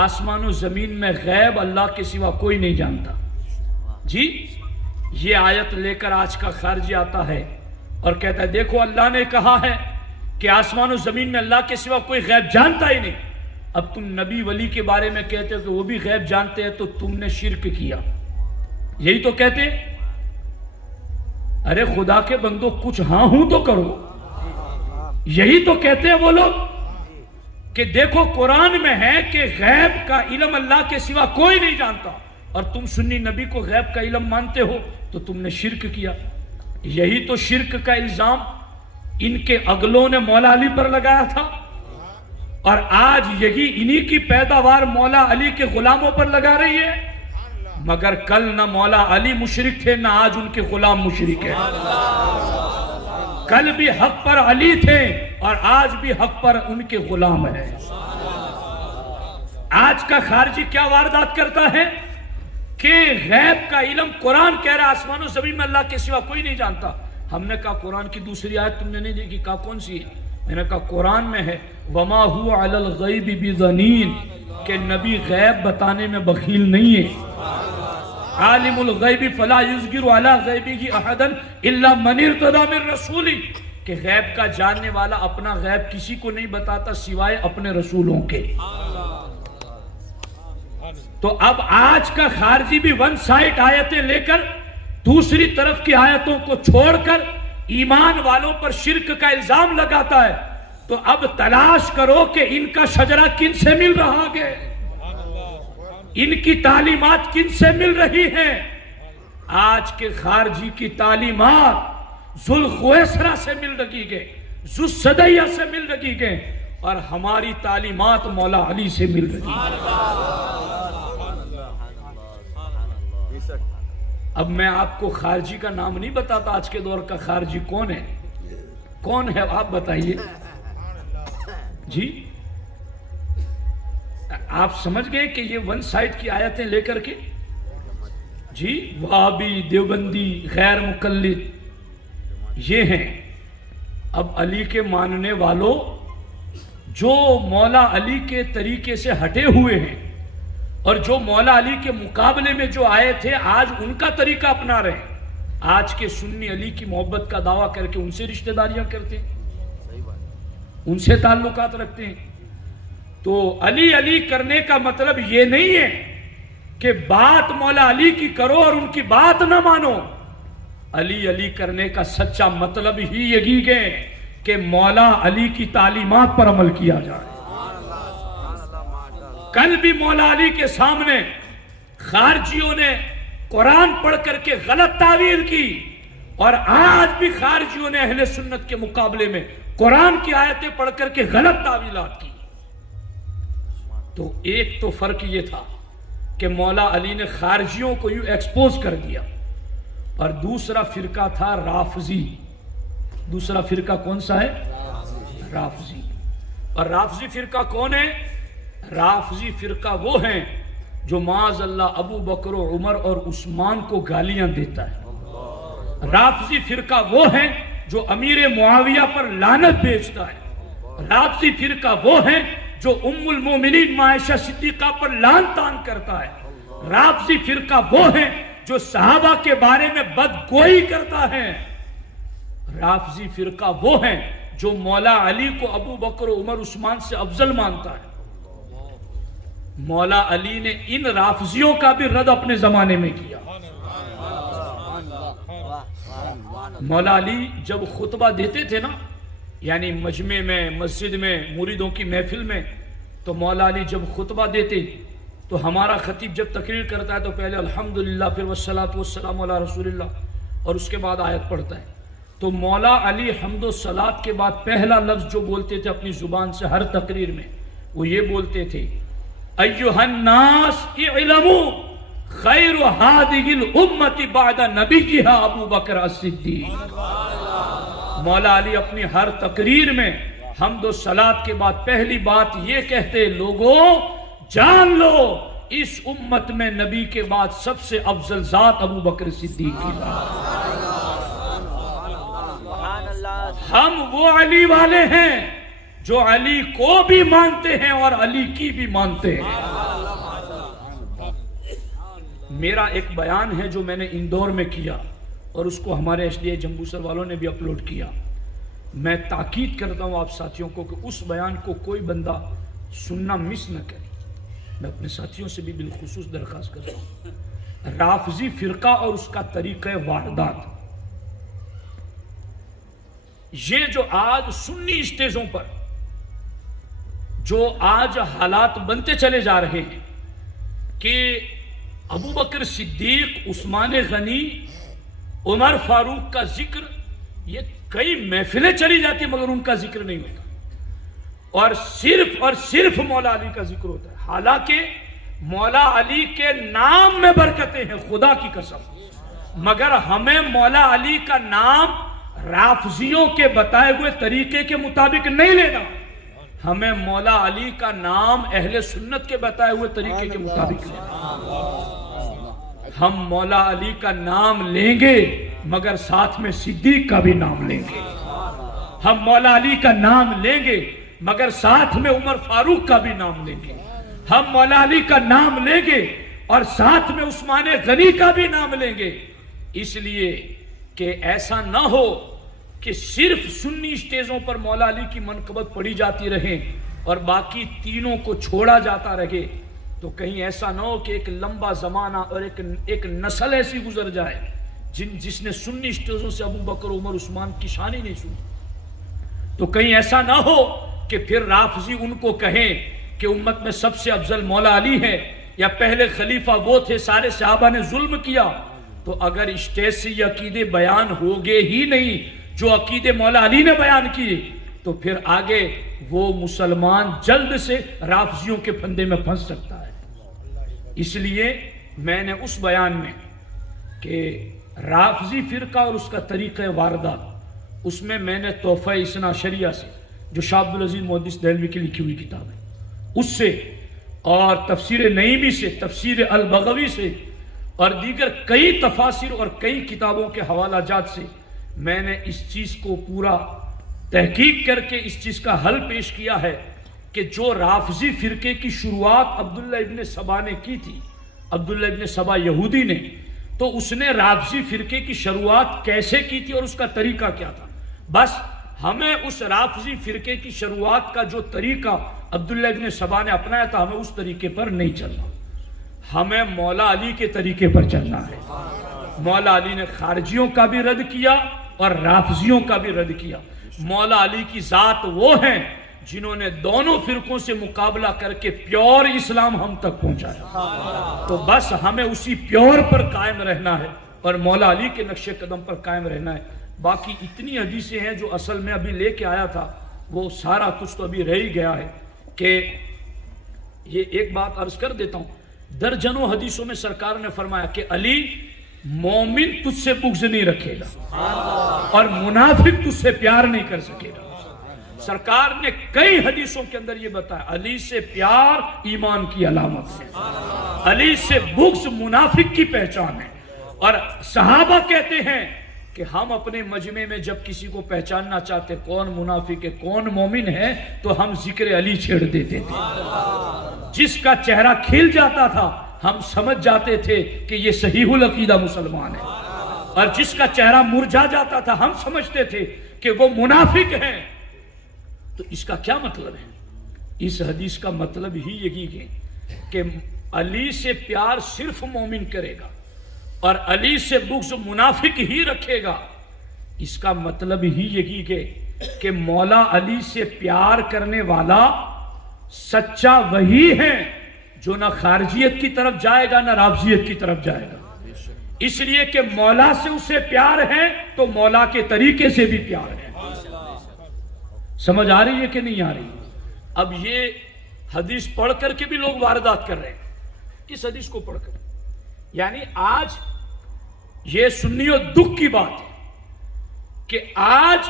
آسمان و زمین میں غیب اللہ کے سوا کوئی نہیں جانتا. جی یہ آیت لے کر آج کا خارجی آتا ہے اور کہتا ہے دیکھو اللہ نے کہا ہے کہ آسمان و زمین میں اللہ کے سوا کوئی غیب جانتا ہی نہیں. اب تم نبی ولی کے بارے میں کہتے ہو کہ وہ بھی غیب جانتے ہیں تو تم نے شرک کیا. یہی تو کہتے ارے خدا کے بندو کچھ ہاں ہوں تو کرو. یہی تو کہتے ہیں وہ لوگ کہ دیکھو قرآن میں ہے کہ غیب کا علم اللہ کے سوا کوئی نہیں جانتا اور تم سنی نبی کو غیب کا علم مانتے ہو تو تم نے شرک کیا. یہی تو شرک کا الزام ان کے اگلوں نے مولا علی پر لگایا تھا اور آج یہی انہی کی پیداوار مولا علی کے غلاموں پر لگا رہی ہے. مگر کل نہ مولا علی مشرک تھے نہ آج ان کے غلام مشرک ہیں. کل بھی حق پر علی تھے اور آج بھی حق پر ان کے غلام ہیں. آج کا خارجی کیا واردات کرتا ہے کہ غیب کا علم قرآن کہہ رہا ہے آسمان و زمین میں اللہ کے سوا کوئی نہیں جانتا. ہم نے کہا قرآن کی دوسری آیت تم نے نہیں دیکھی؟ کہا کون سی ہے؟ میں نے کہا قرآن میں ہے وما هو علی الغیب بضنین کہ نبی غیب بتانے میں بخیل نہیں ہے. عالم الغیب فلا یظہر علی غیبہ احدا الا من ارتضی من رسول کہ غیب کا جاننے والا اپنا غیب کسی کو نہیں بتاتا سوائے اپنے رسولوں کے. تو اب آج کا خارجی بھی ون سائٹ آیتیں لے کر دوسری طرف کی آیتوں کو چھوڑ کر ایمان والوں پر شرک کا الزام لگاتا ہے. تو اب تلاش کرو کہ ان کا شجرہ کن سے مل رہا ہے، ان کی تعلیمات کن سے مل رہی ہیں. آج کے خارجی کی تعلیمات ذوالخویسرہ سے مل رہی ہے، ذوالصدیہ سے مل رہی ہے اور ہماری تعلیمات مولا علی سے مل رہی ہے. اب میں آپ کو خارجی کا نام نہیں بتاتا آج کے دور کا خارجی کون ہے. کون ہے آپ بتائیے جی. آپ سمجھ گئے کہ یہ ون سائٹ کی آیتیں لے کر کے جی وہابی دیوبندی غیر مقلد یہ ہیں. اب علی کے ماننے والوں جو مولا علی کے طریقے سے ہٹے ہوئے ہیں اور جو مولا علی کے مقابلے میں جو آئے تھے آج ان کا طریقہ اپنا رہے ہیں. آج کے سنی علی کی محبت کا دعویٰ کر کے ان سے رشتہ داریاں کرتے ہیں، ان سے تعلقات رکھتے ہیں. تو علی علی کرنے کا مطلب یہ نہیں ہے کہ بات مولا علی کی کرو اور ان کی بات نہ مانو. علی علی کرنے کا سچا مطلب ہی یہی ہے کہ مولا علی کی تعلیمات پر عمل کیا جائے. کل بھی مولا علی کے سامنے خارجیوں نے قرآن پڑھ کر کے غلط تعویل کی اور آج بھی خارجیوں نے اہل سنت کے مقابلے میں قرآن کی آیتیں پڑھ کر کے غلط تعویلات کی. تو ایک تو فرق یہ تھا کہ مولا علی نے خارجیوں کو یوں ایکسپوز کر دیا اور دوسرا فرقہ تھا رافضی. دوسرا فرقہ کون سا ہے؟ رافضی. اور رافضی فرقہ کون ہے؟ رافضی فرقہ وہ ہیں جو معاذ اللہ ابو بکر و عمر اور عثمان کو گالیاں دیتا ہے. رافضی فرقہ وہ ہیں جو امیر معاویہ پر لعنت بیچتا ہے. رافضی فرقہ وہ ہیں جو ام المومنین عائشہ صدیقہ پر لعن طعن کرتا ہے. رافضی فرقہ وہ ہیں جو صحابہ کے بارے میں بدگوئی کرتا ہے. رافضی فرقہ وہ ہیں جو مولا علی کو ابو بکر و عمر عثمان سے افضل مانتا ہے. مولا علی نے ان رافضیوں کا بھی رد اپنے زمانے میں کیا. مولا علی جب خطبہ دیتے تھے نا، یعنی مجمع میں مسجد میں مریدوں کی محفل میں، تو مولا علی جب خطبہ دیتے تو ہمارا خطیب جب تقریر کرتا ہے تو پہلے الحمدللہ، پھر والصلاۃ والسلام علی رسول اللہ، اور اس کے بعد آیت پڑھتا ہے. تو مولا علی حمد و صلات کے بعد پہلا لفظ جو بولتے تھے اپنی زبان سے ہر تقریر میں، وہ یہ بولتے تھے ایھا الناس اعلموا خیر ہذہ الامۃ بعد نبیھا ابو بکر الصدیق. مولا علی اپنی ہر تقریر میں حمد و صلات کے بعد پہلی بات یہ کہتے، لوگوں جان لو اس امت میں نبی کے بعد سب سے افضل ذات ابو بکر صدیق کی ذات. ہم وہ علی والے ہیں جو علی کو بھی مانتے ہیں اور علی کی بھی مانتے ہیں. میرا ایک بیان ہے جو میں نے اندور میں کیا اور اس کو ہمارے ایس ڈی اے جمبوسر والوں نے بھی اپلوڈ کیا. میں تاکید کرتا ہوں آپ ساتھیوں کو کہ اس بیان کو کوئی بندہ سننا مس نہ کرے. میں اپنے ساتھیوں سے بھی بالخصوص درخواست کرتا ہوں. رافضی فرقہ اور اس کا طریقہ واردات، یہ جو آج سنی اسٹیجوں پر جو آج حالات بنتے چلے جا رہے ہیں کہ ابو بکر صدیق، عثمان غنی، عمر فاروق کا ذکر، یہ کئی محفلیں چلی جاتی مگر ان کا ذکر نہیں ہوتا، اور صرف مولا علی کا ذکر ہوتا ہے. حالانکہ مولا علی کے نام میں برکتیں ہیں خدا کی قسم، مگر ہمیں مولا علی کا نام رافضیوں کے بتائے ہوئے طریقے کے مطابق نہیں لینا. ہمیں مولا علی کا نام اہل سنت کے بتائے ہوئے طریقے کے مطابق لینا. ہم مولا علی کا نام لیں گے مگر ساتھ میں صدیق کا بھی نام لیں گے. ہم مولا علی کا نام لیں گے مگر ساتھ میں عمر فاروق کا بھی نام لیں گے. ہم مولا علی کا نام لیں گے اور ساتھ میں عثمان غنی کا بھی نام لیں گے. اس لیے کہ ایسا نہ ہو کہ صرف سنی اسٹیجوں پر مولا علی کی منقبت پڑھی جاتی رہے اور باقی تینوں کو چھوڑا جاتا رہے. تو کہیں ایسا نہ ہو کہ ایک لمبا زمانہ اور ایک نسل ایسی گزر جائے جس نے سنی اسٹیجوں سے ابو بکر، عمر، عثمان کی شان ہی نہیں سنی. تو کہیں ایسا نہ ہو کہ پھر رافضی ان کو کہیں کہ امت میں سب سے افضل مولا علی ہے یا پہلے خلیفہ وہ تھے، سارے صحابہ نے ظلم کیا. تو اگر اسٹیج سے یہ عقیدے بیان ہوگے ہی نہیں جو عقیدے مولا علی نے بیان کیے تو پھر آگے وہ مسلمان جلد سے رافضیوں کے پھندے میں پھنس سکتا ہے. اس لیے میں نے اس بیان میں کہ رافضی فرقہ اور اس کا طریقہ واردات، اس میں نے تحفہ اثنا عشریہ سے جو شاہ عبدالعزیز محدث دہلوی کی لکھی ہوئی کتاب ہے اس سے، اور تفسیر نعیمی سے، تفسیر البغوی سے، اور دیگر کئی تفاسیر اور کئی کتابوں کے حوالہ جات سے میں نے اس چیز کو پورا تحقیق کر کے اس چیز کا حل پیش کیا ہے کہ جو رافضی فرقے کی شروعات عبداللہ ابن سبا نے کی تھی، عبداللہ ابن سبا یہودی نے، تو اس نے رافضی فرقے کی شروعات کیسے کی تھی اور اس کا طریقہ کیا تھا. بس ہمیں اس رافضی فرقے کی شروعات کا جو طریقہ عبداللہ ابن سبا نے اپنایا تھا ہمیں اس طریقے پر نہیں چلنا. ہمیں مولا علی کے طریقے پر چلنا ہے. مولا علی نے خارجیوں کا بھی رد کیا اور رافضیوں کا بھی رد کیا. مولا علی کی ذات وہ ہیں جنہوں نے دونوں فرقوں سے مقابلہ کر کے پیور اسلام ہم تک پہنچایا. تو بس ہمیں اسی پیور پر قائم رہنا ہے اور مولا علی کے نقش قدم پر قائم رہنا ہے. باقی اتنی حدیثیں ہیں جو اصل میں ابھی لے کے آیا تھا وہ سارا کچھ تو ابھی رہ ہی گیا ہے. کہ یہ ایک بات عرض کر دیتا ہوں، درجنوں حدیثوں میں سرکار نے فرمایا کہ علی مومن تجھ سے بغض نہیں رکھے گا اور منافق تجھ سے پیار نہیں کر سکے گا. سرکار نے کئی حدیثوں کے اندر یہ بتایا علی سے پیار ایمان کی علامت ہے، علی سے بغض منافق کی پہچان ہے. اور صحابہ کہتے ہیں کہ ہم اپنے مجمع میں جب کسی کو پہچاننا چاہتے کون منافق ہے کون مومن ہے تو ہم ذکر علی چھیڑ دیتے تھے. جس کا چہرہ کھل جاتا تھا ہم سمجھ جاتے تھے کہ یہ صحیح العقیدہ مسلمان ہے، اور جس کا چہرہ مرجھا جاتا تھا ہم سمجھتے تھے کہ وہ منافق ہیں. تو اس کا کیا مطلب ہے؟ اس حدیث کا مطلب ہی یہی ہے کہ علی سے پیار صرف مومن کرے گا اور علی سے بغض منافق ہی رکھے گا. اس کا مطلب ہی یہی ہے کہ مولا علی سے پیار کرنے والا سچا وہی ہے جو نہ خارجیت کی طرف جائے گا نہ رافضیت کی طرف جائے گا، اس لیے کہ مولا سے اسے پیار ہے تو مولا کے طریقے سے بھی پیار ہے۔ سمجھ آ رہی ہے کہ نہیں آ رہی؟ اب یہ حدیث پڑھ کر کے بھی لوگ واردات کر رہے ہیں، اس حدیث کو پڑھ کر، یعنی آج یہ سنیوں دکھ کی بات ہے کہ آج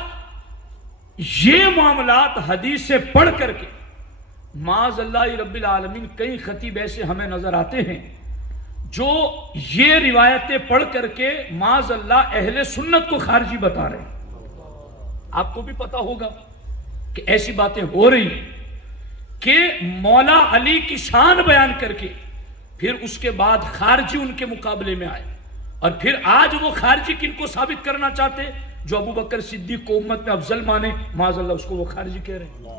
یہ معاملات حدیث سے پڑھ کر کے معاذ اللہ رب العالمین کئی خطیب ایسے ہمیں نظر آتے ہیں جو یہ روایتیں پڑھ کر کے معاذ اللہ اہل سنت کو خارجی بتا رہے ہیں۔ آپ کو بھی پتا ہوگا کہ ایسی باتیں ہو رہی ہیں کہ مولا علی کی شان بیان کر کے پھر اس کے بعد خارجی ان کے مقابلے میں آئے، اور پھر آج وہ خارجی کن کو ثابت کرنا چاہتے جو ابو بکر صدیق کو امت میں افضل مانے، معاذ اللہ اس کو وہ خارجی کہہ رہے ہیں۔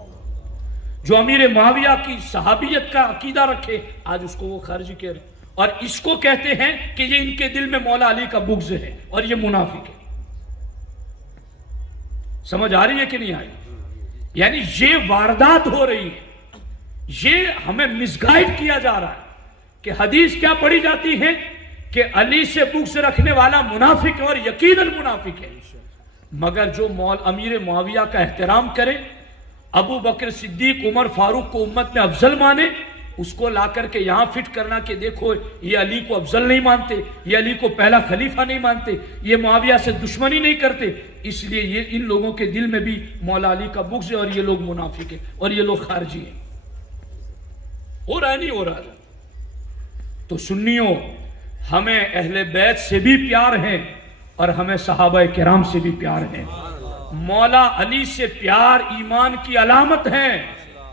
جو امیر معاویہ کی صحابیت کا عقیدہ رکھے آج اس کو وہ خارجی کہہ رہے ہیں، اور اس کو کہتے ہیں کہ یہ ان کے دل میں مولا علی کا بغض ہے اور یہ منافق ہے۔ سمجھ آ رہی ہے کہ نہیں آ رہی؟ یعنی یہ واردات ہو رہی ہے، یہ ہمیں مسگائیڈ کیا جا رہا ہے کہ حدیث کیا پڑھی جاتی ہے کہ علی سے بغض رکھنے والا منافق ہے اور یقیناً منافق ہے، مگر جو امیر معاویہ کا احترام کرے، ابو بکر صدیق عمر فاروق کو امت میں افضل مانے، اس کو لا کر کے یہاں فٹ کرنا کہ دیکھو یہ علی کو افضل نہیں مانتے، یہ علی کو پہلا خلیفہ نہیں مانتے، یہ معاویہ سے دشمنی نہیں کرتے، اس لیے یہ ان لوگوں کے دل میں بھی مولا علی کا بغض ہے اور یہ لوگ منافق ہیں اور یہ لوگ خارجی ہیں۔ ہو رہا ہے نہیں ہو رہا ہے؟ تو سنیوں، ہمیں اہل بیت سے بھی پیار ہے اور ہمیں صحابہ کرام سے بھی پیار ہے۔ مولا علی سے پیار ایمان کی علامت ہے،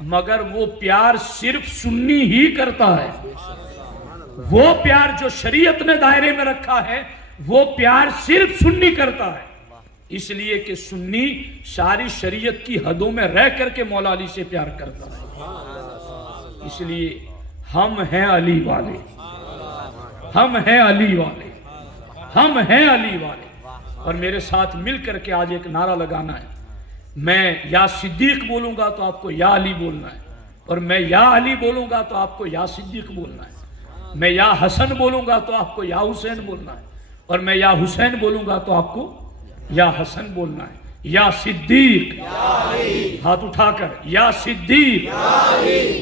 مگر وہ پیار صرف سنی ہی کرتا ہے۔ وہ پیار جو شریعت نے دائرے میں رکھا ہے وہ پیار صرف سنی کرتا ہے، اس لیے کہ سنی ساری شریعت کی حدوں میں رہ کر کے مولا علی سے پیار کرتا ہے۔ اس لیے ہم ہیں علی والے، ہم ہیں علی والے، ہم ہیں علی والے۔ اور میرے ساتھ مل کر کے آج ایک نعرہ لگانا ہے، میں یا صدیق بولوں گا تو آپ کو یا علی بولنا ہے، اور میں یا علی بولوں گا تو آپ کو یا صدیق بولنا ہے، میں یا حسن بولوں گا تو آپ کو یا حسین بولنا ہے، اور میں یا حسین بولوں گا تو آپ کو یا حسن بولنا ہے۔ یا صدیق، ہاتھ اٹھا کر، یا صدیق،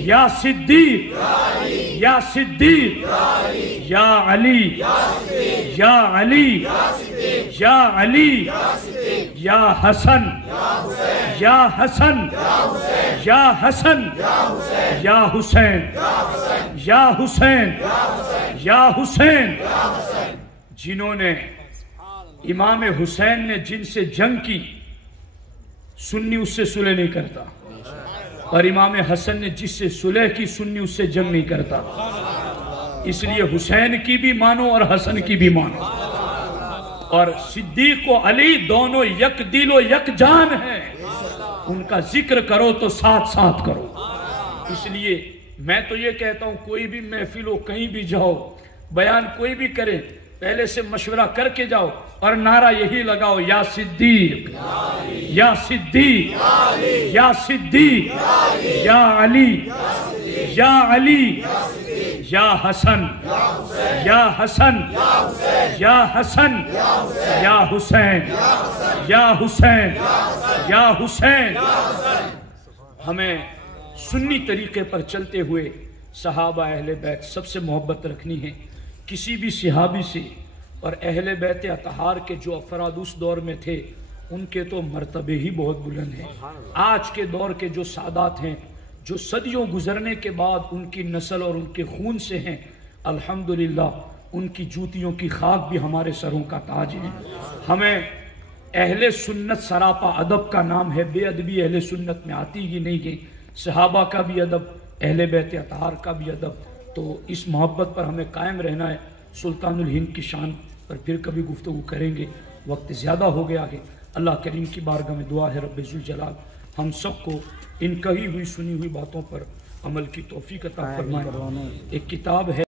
یا صدیق، یا صدیق، یا علی، یا علی، یا علی، یا حسن، یا حسن، یا حسن، یا حسین، یا حسین، یا حسین۔ جنہوں نے امام حسین نے جن سے جنگ کی، سنی اس سے صلح نہیں کرتا، اور امام حسن نے جس سے صلح کی، سنی اس سے جنگ نہیں کرتا۔ اس لیے حسین کی بھی مانو اور حسن کی بھی مانو، اور صدیق و علی دونوں یک دل و یک جان ہیں، ان کا ذکر کرو تو ساتھ ساتھ کرو۔ اس لیے میں تو یہ کہتا ہوں کوئی بھی محفل ہو، کہیں بھی جاؤ، بیان کوئی بھی کرے، پہلے سے مشورہ کر کے جاؤ اور نعرہ یہی لگاؤ، یا صدیق، یا صدیق، یا صدیق، یا علی، یا علی، یا حسن، یا حسن، یا حسن، یا حسین، یا حسین، یا حسین۔ ہمیں سنی طریقے پر چلتے ہوئے صحابہ اہل بیت سب سے محبت رکھنی ہے، کسی بھی صحابی سے، اور اہل بیت اطہار کے جو افراد اس دور میں تھے ان کے تو مرتبے ہی بہت بلند ہیں۔ آج کے دور کے جو سادات ہیں، جو صدیوں گزرنے کے بعد ان کی نسل اور ان کے خون سے ہیں، الحمدللہ ان کی جوتیوں کی خاک بھی ہمارے سروں کا تاج ہے۔ ہمیں اہل سنت سراپا ادب کا نام ہے، بے ادبی اہل سنت میں آتی ہی نہیں ہے۔ صحابہ کا بھی ادب، اہل بیت اطہار کا بھی ادب، تو اس محبت پر ہمیں قائم رہنا ہے۔ سلطان الہند کی شان پر پھر کبھی گفتگو کریں گے، وقت زیادہ ہو گیا ہے۔ اللہ کریم کی بارگاہ میں دعا ہے رب ذوالجلال ہم سب کو ان کہی ہوئی سنی ہوئی باتوں پر عمل کی توفیق عطا فرمائے۔ ایک کتاب ہے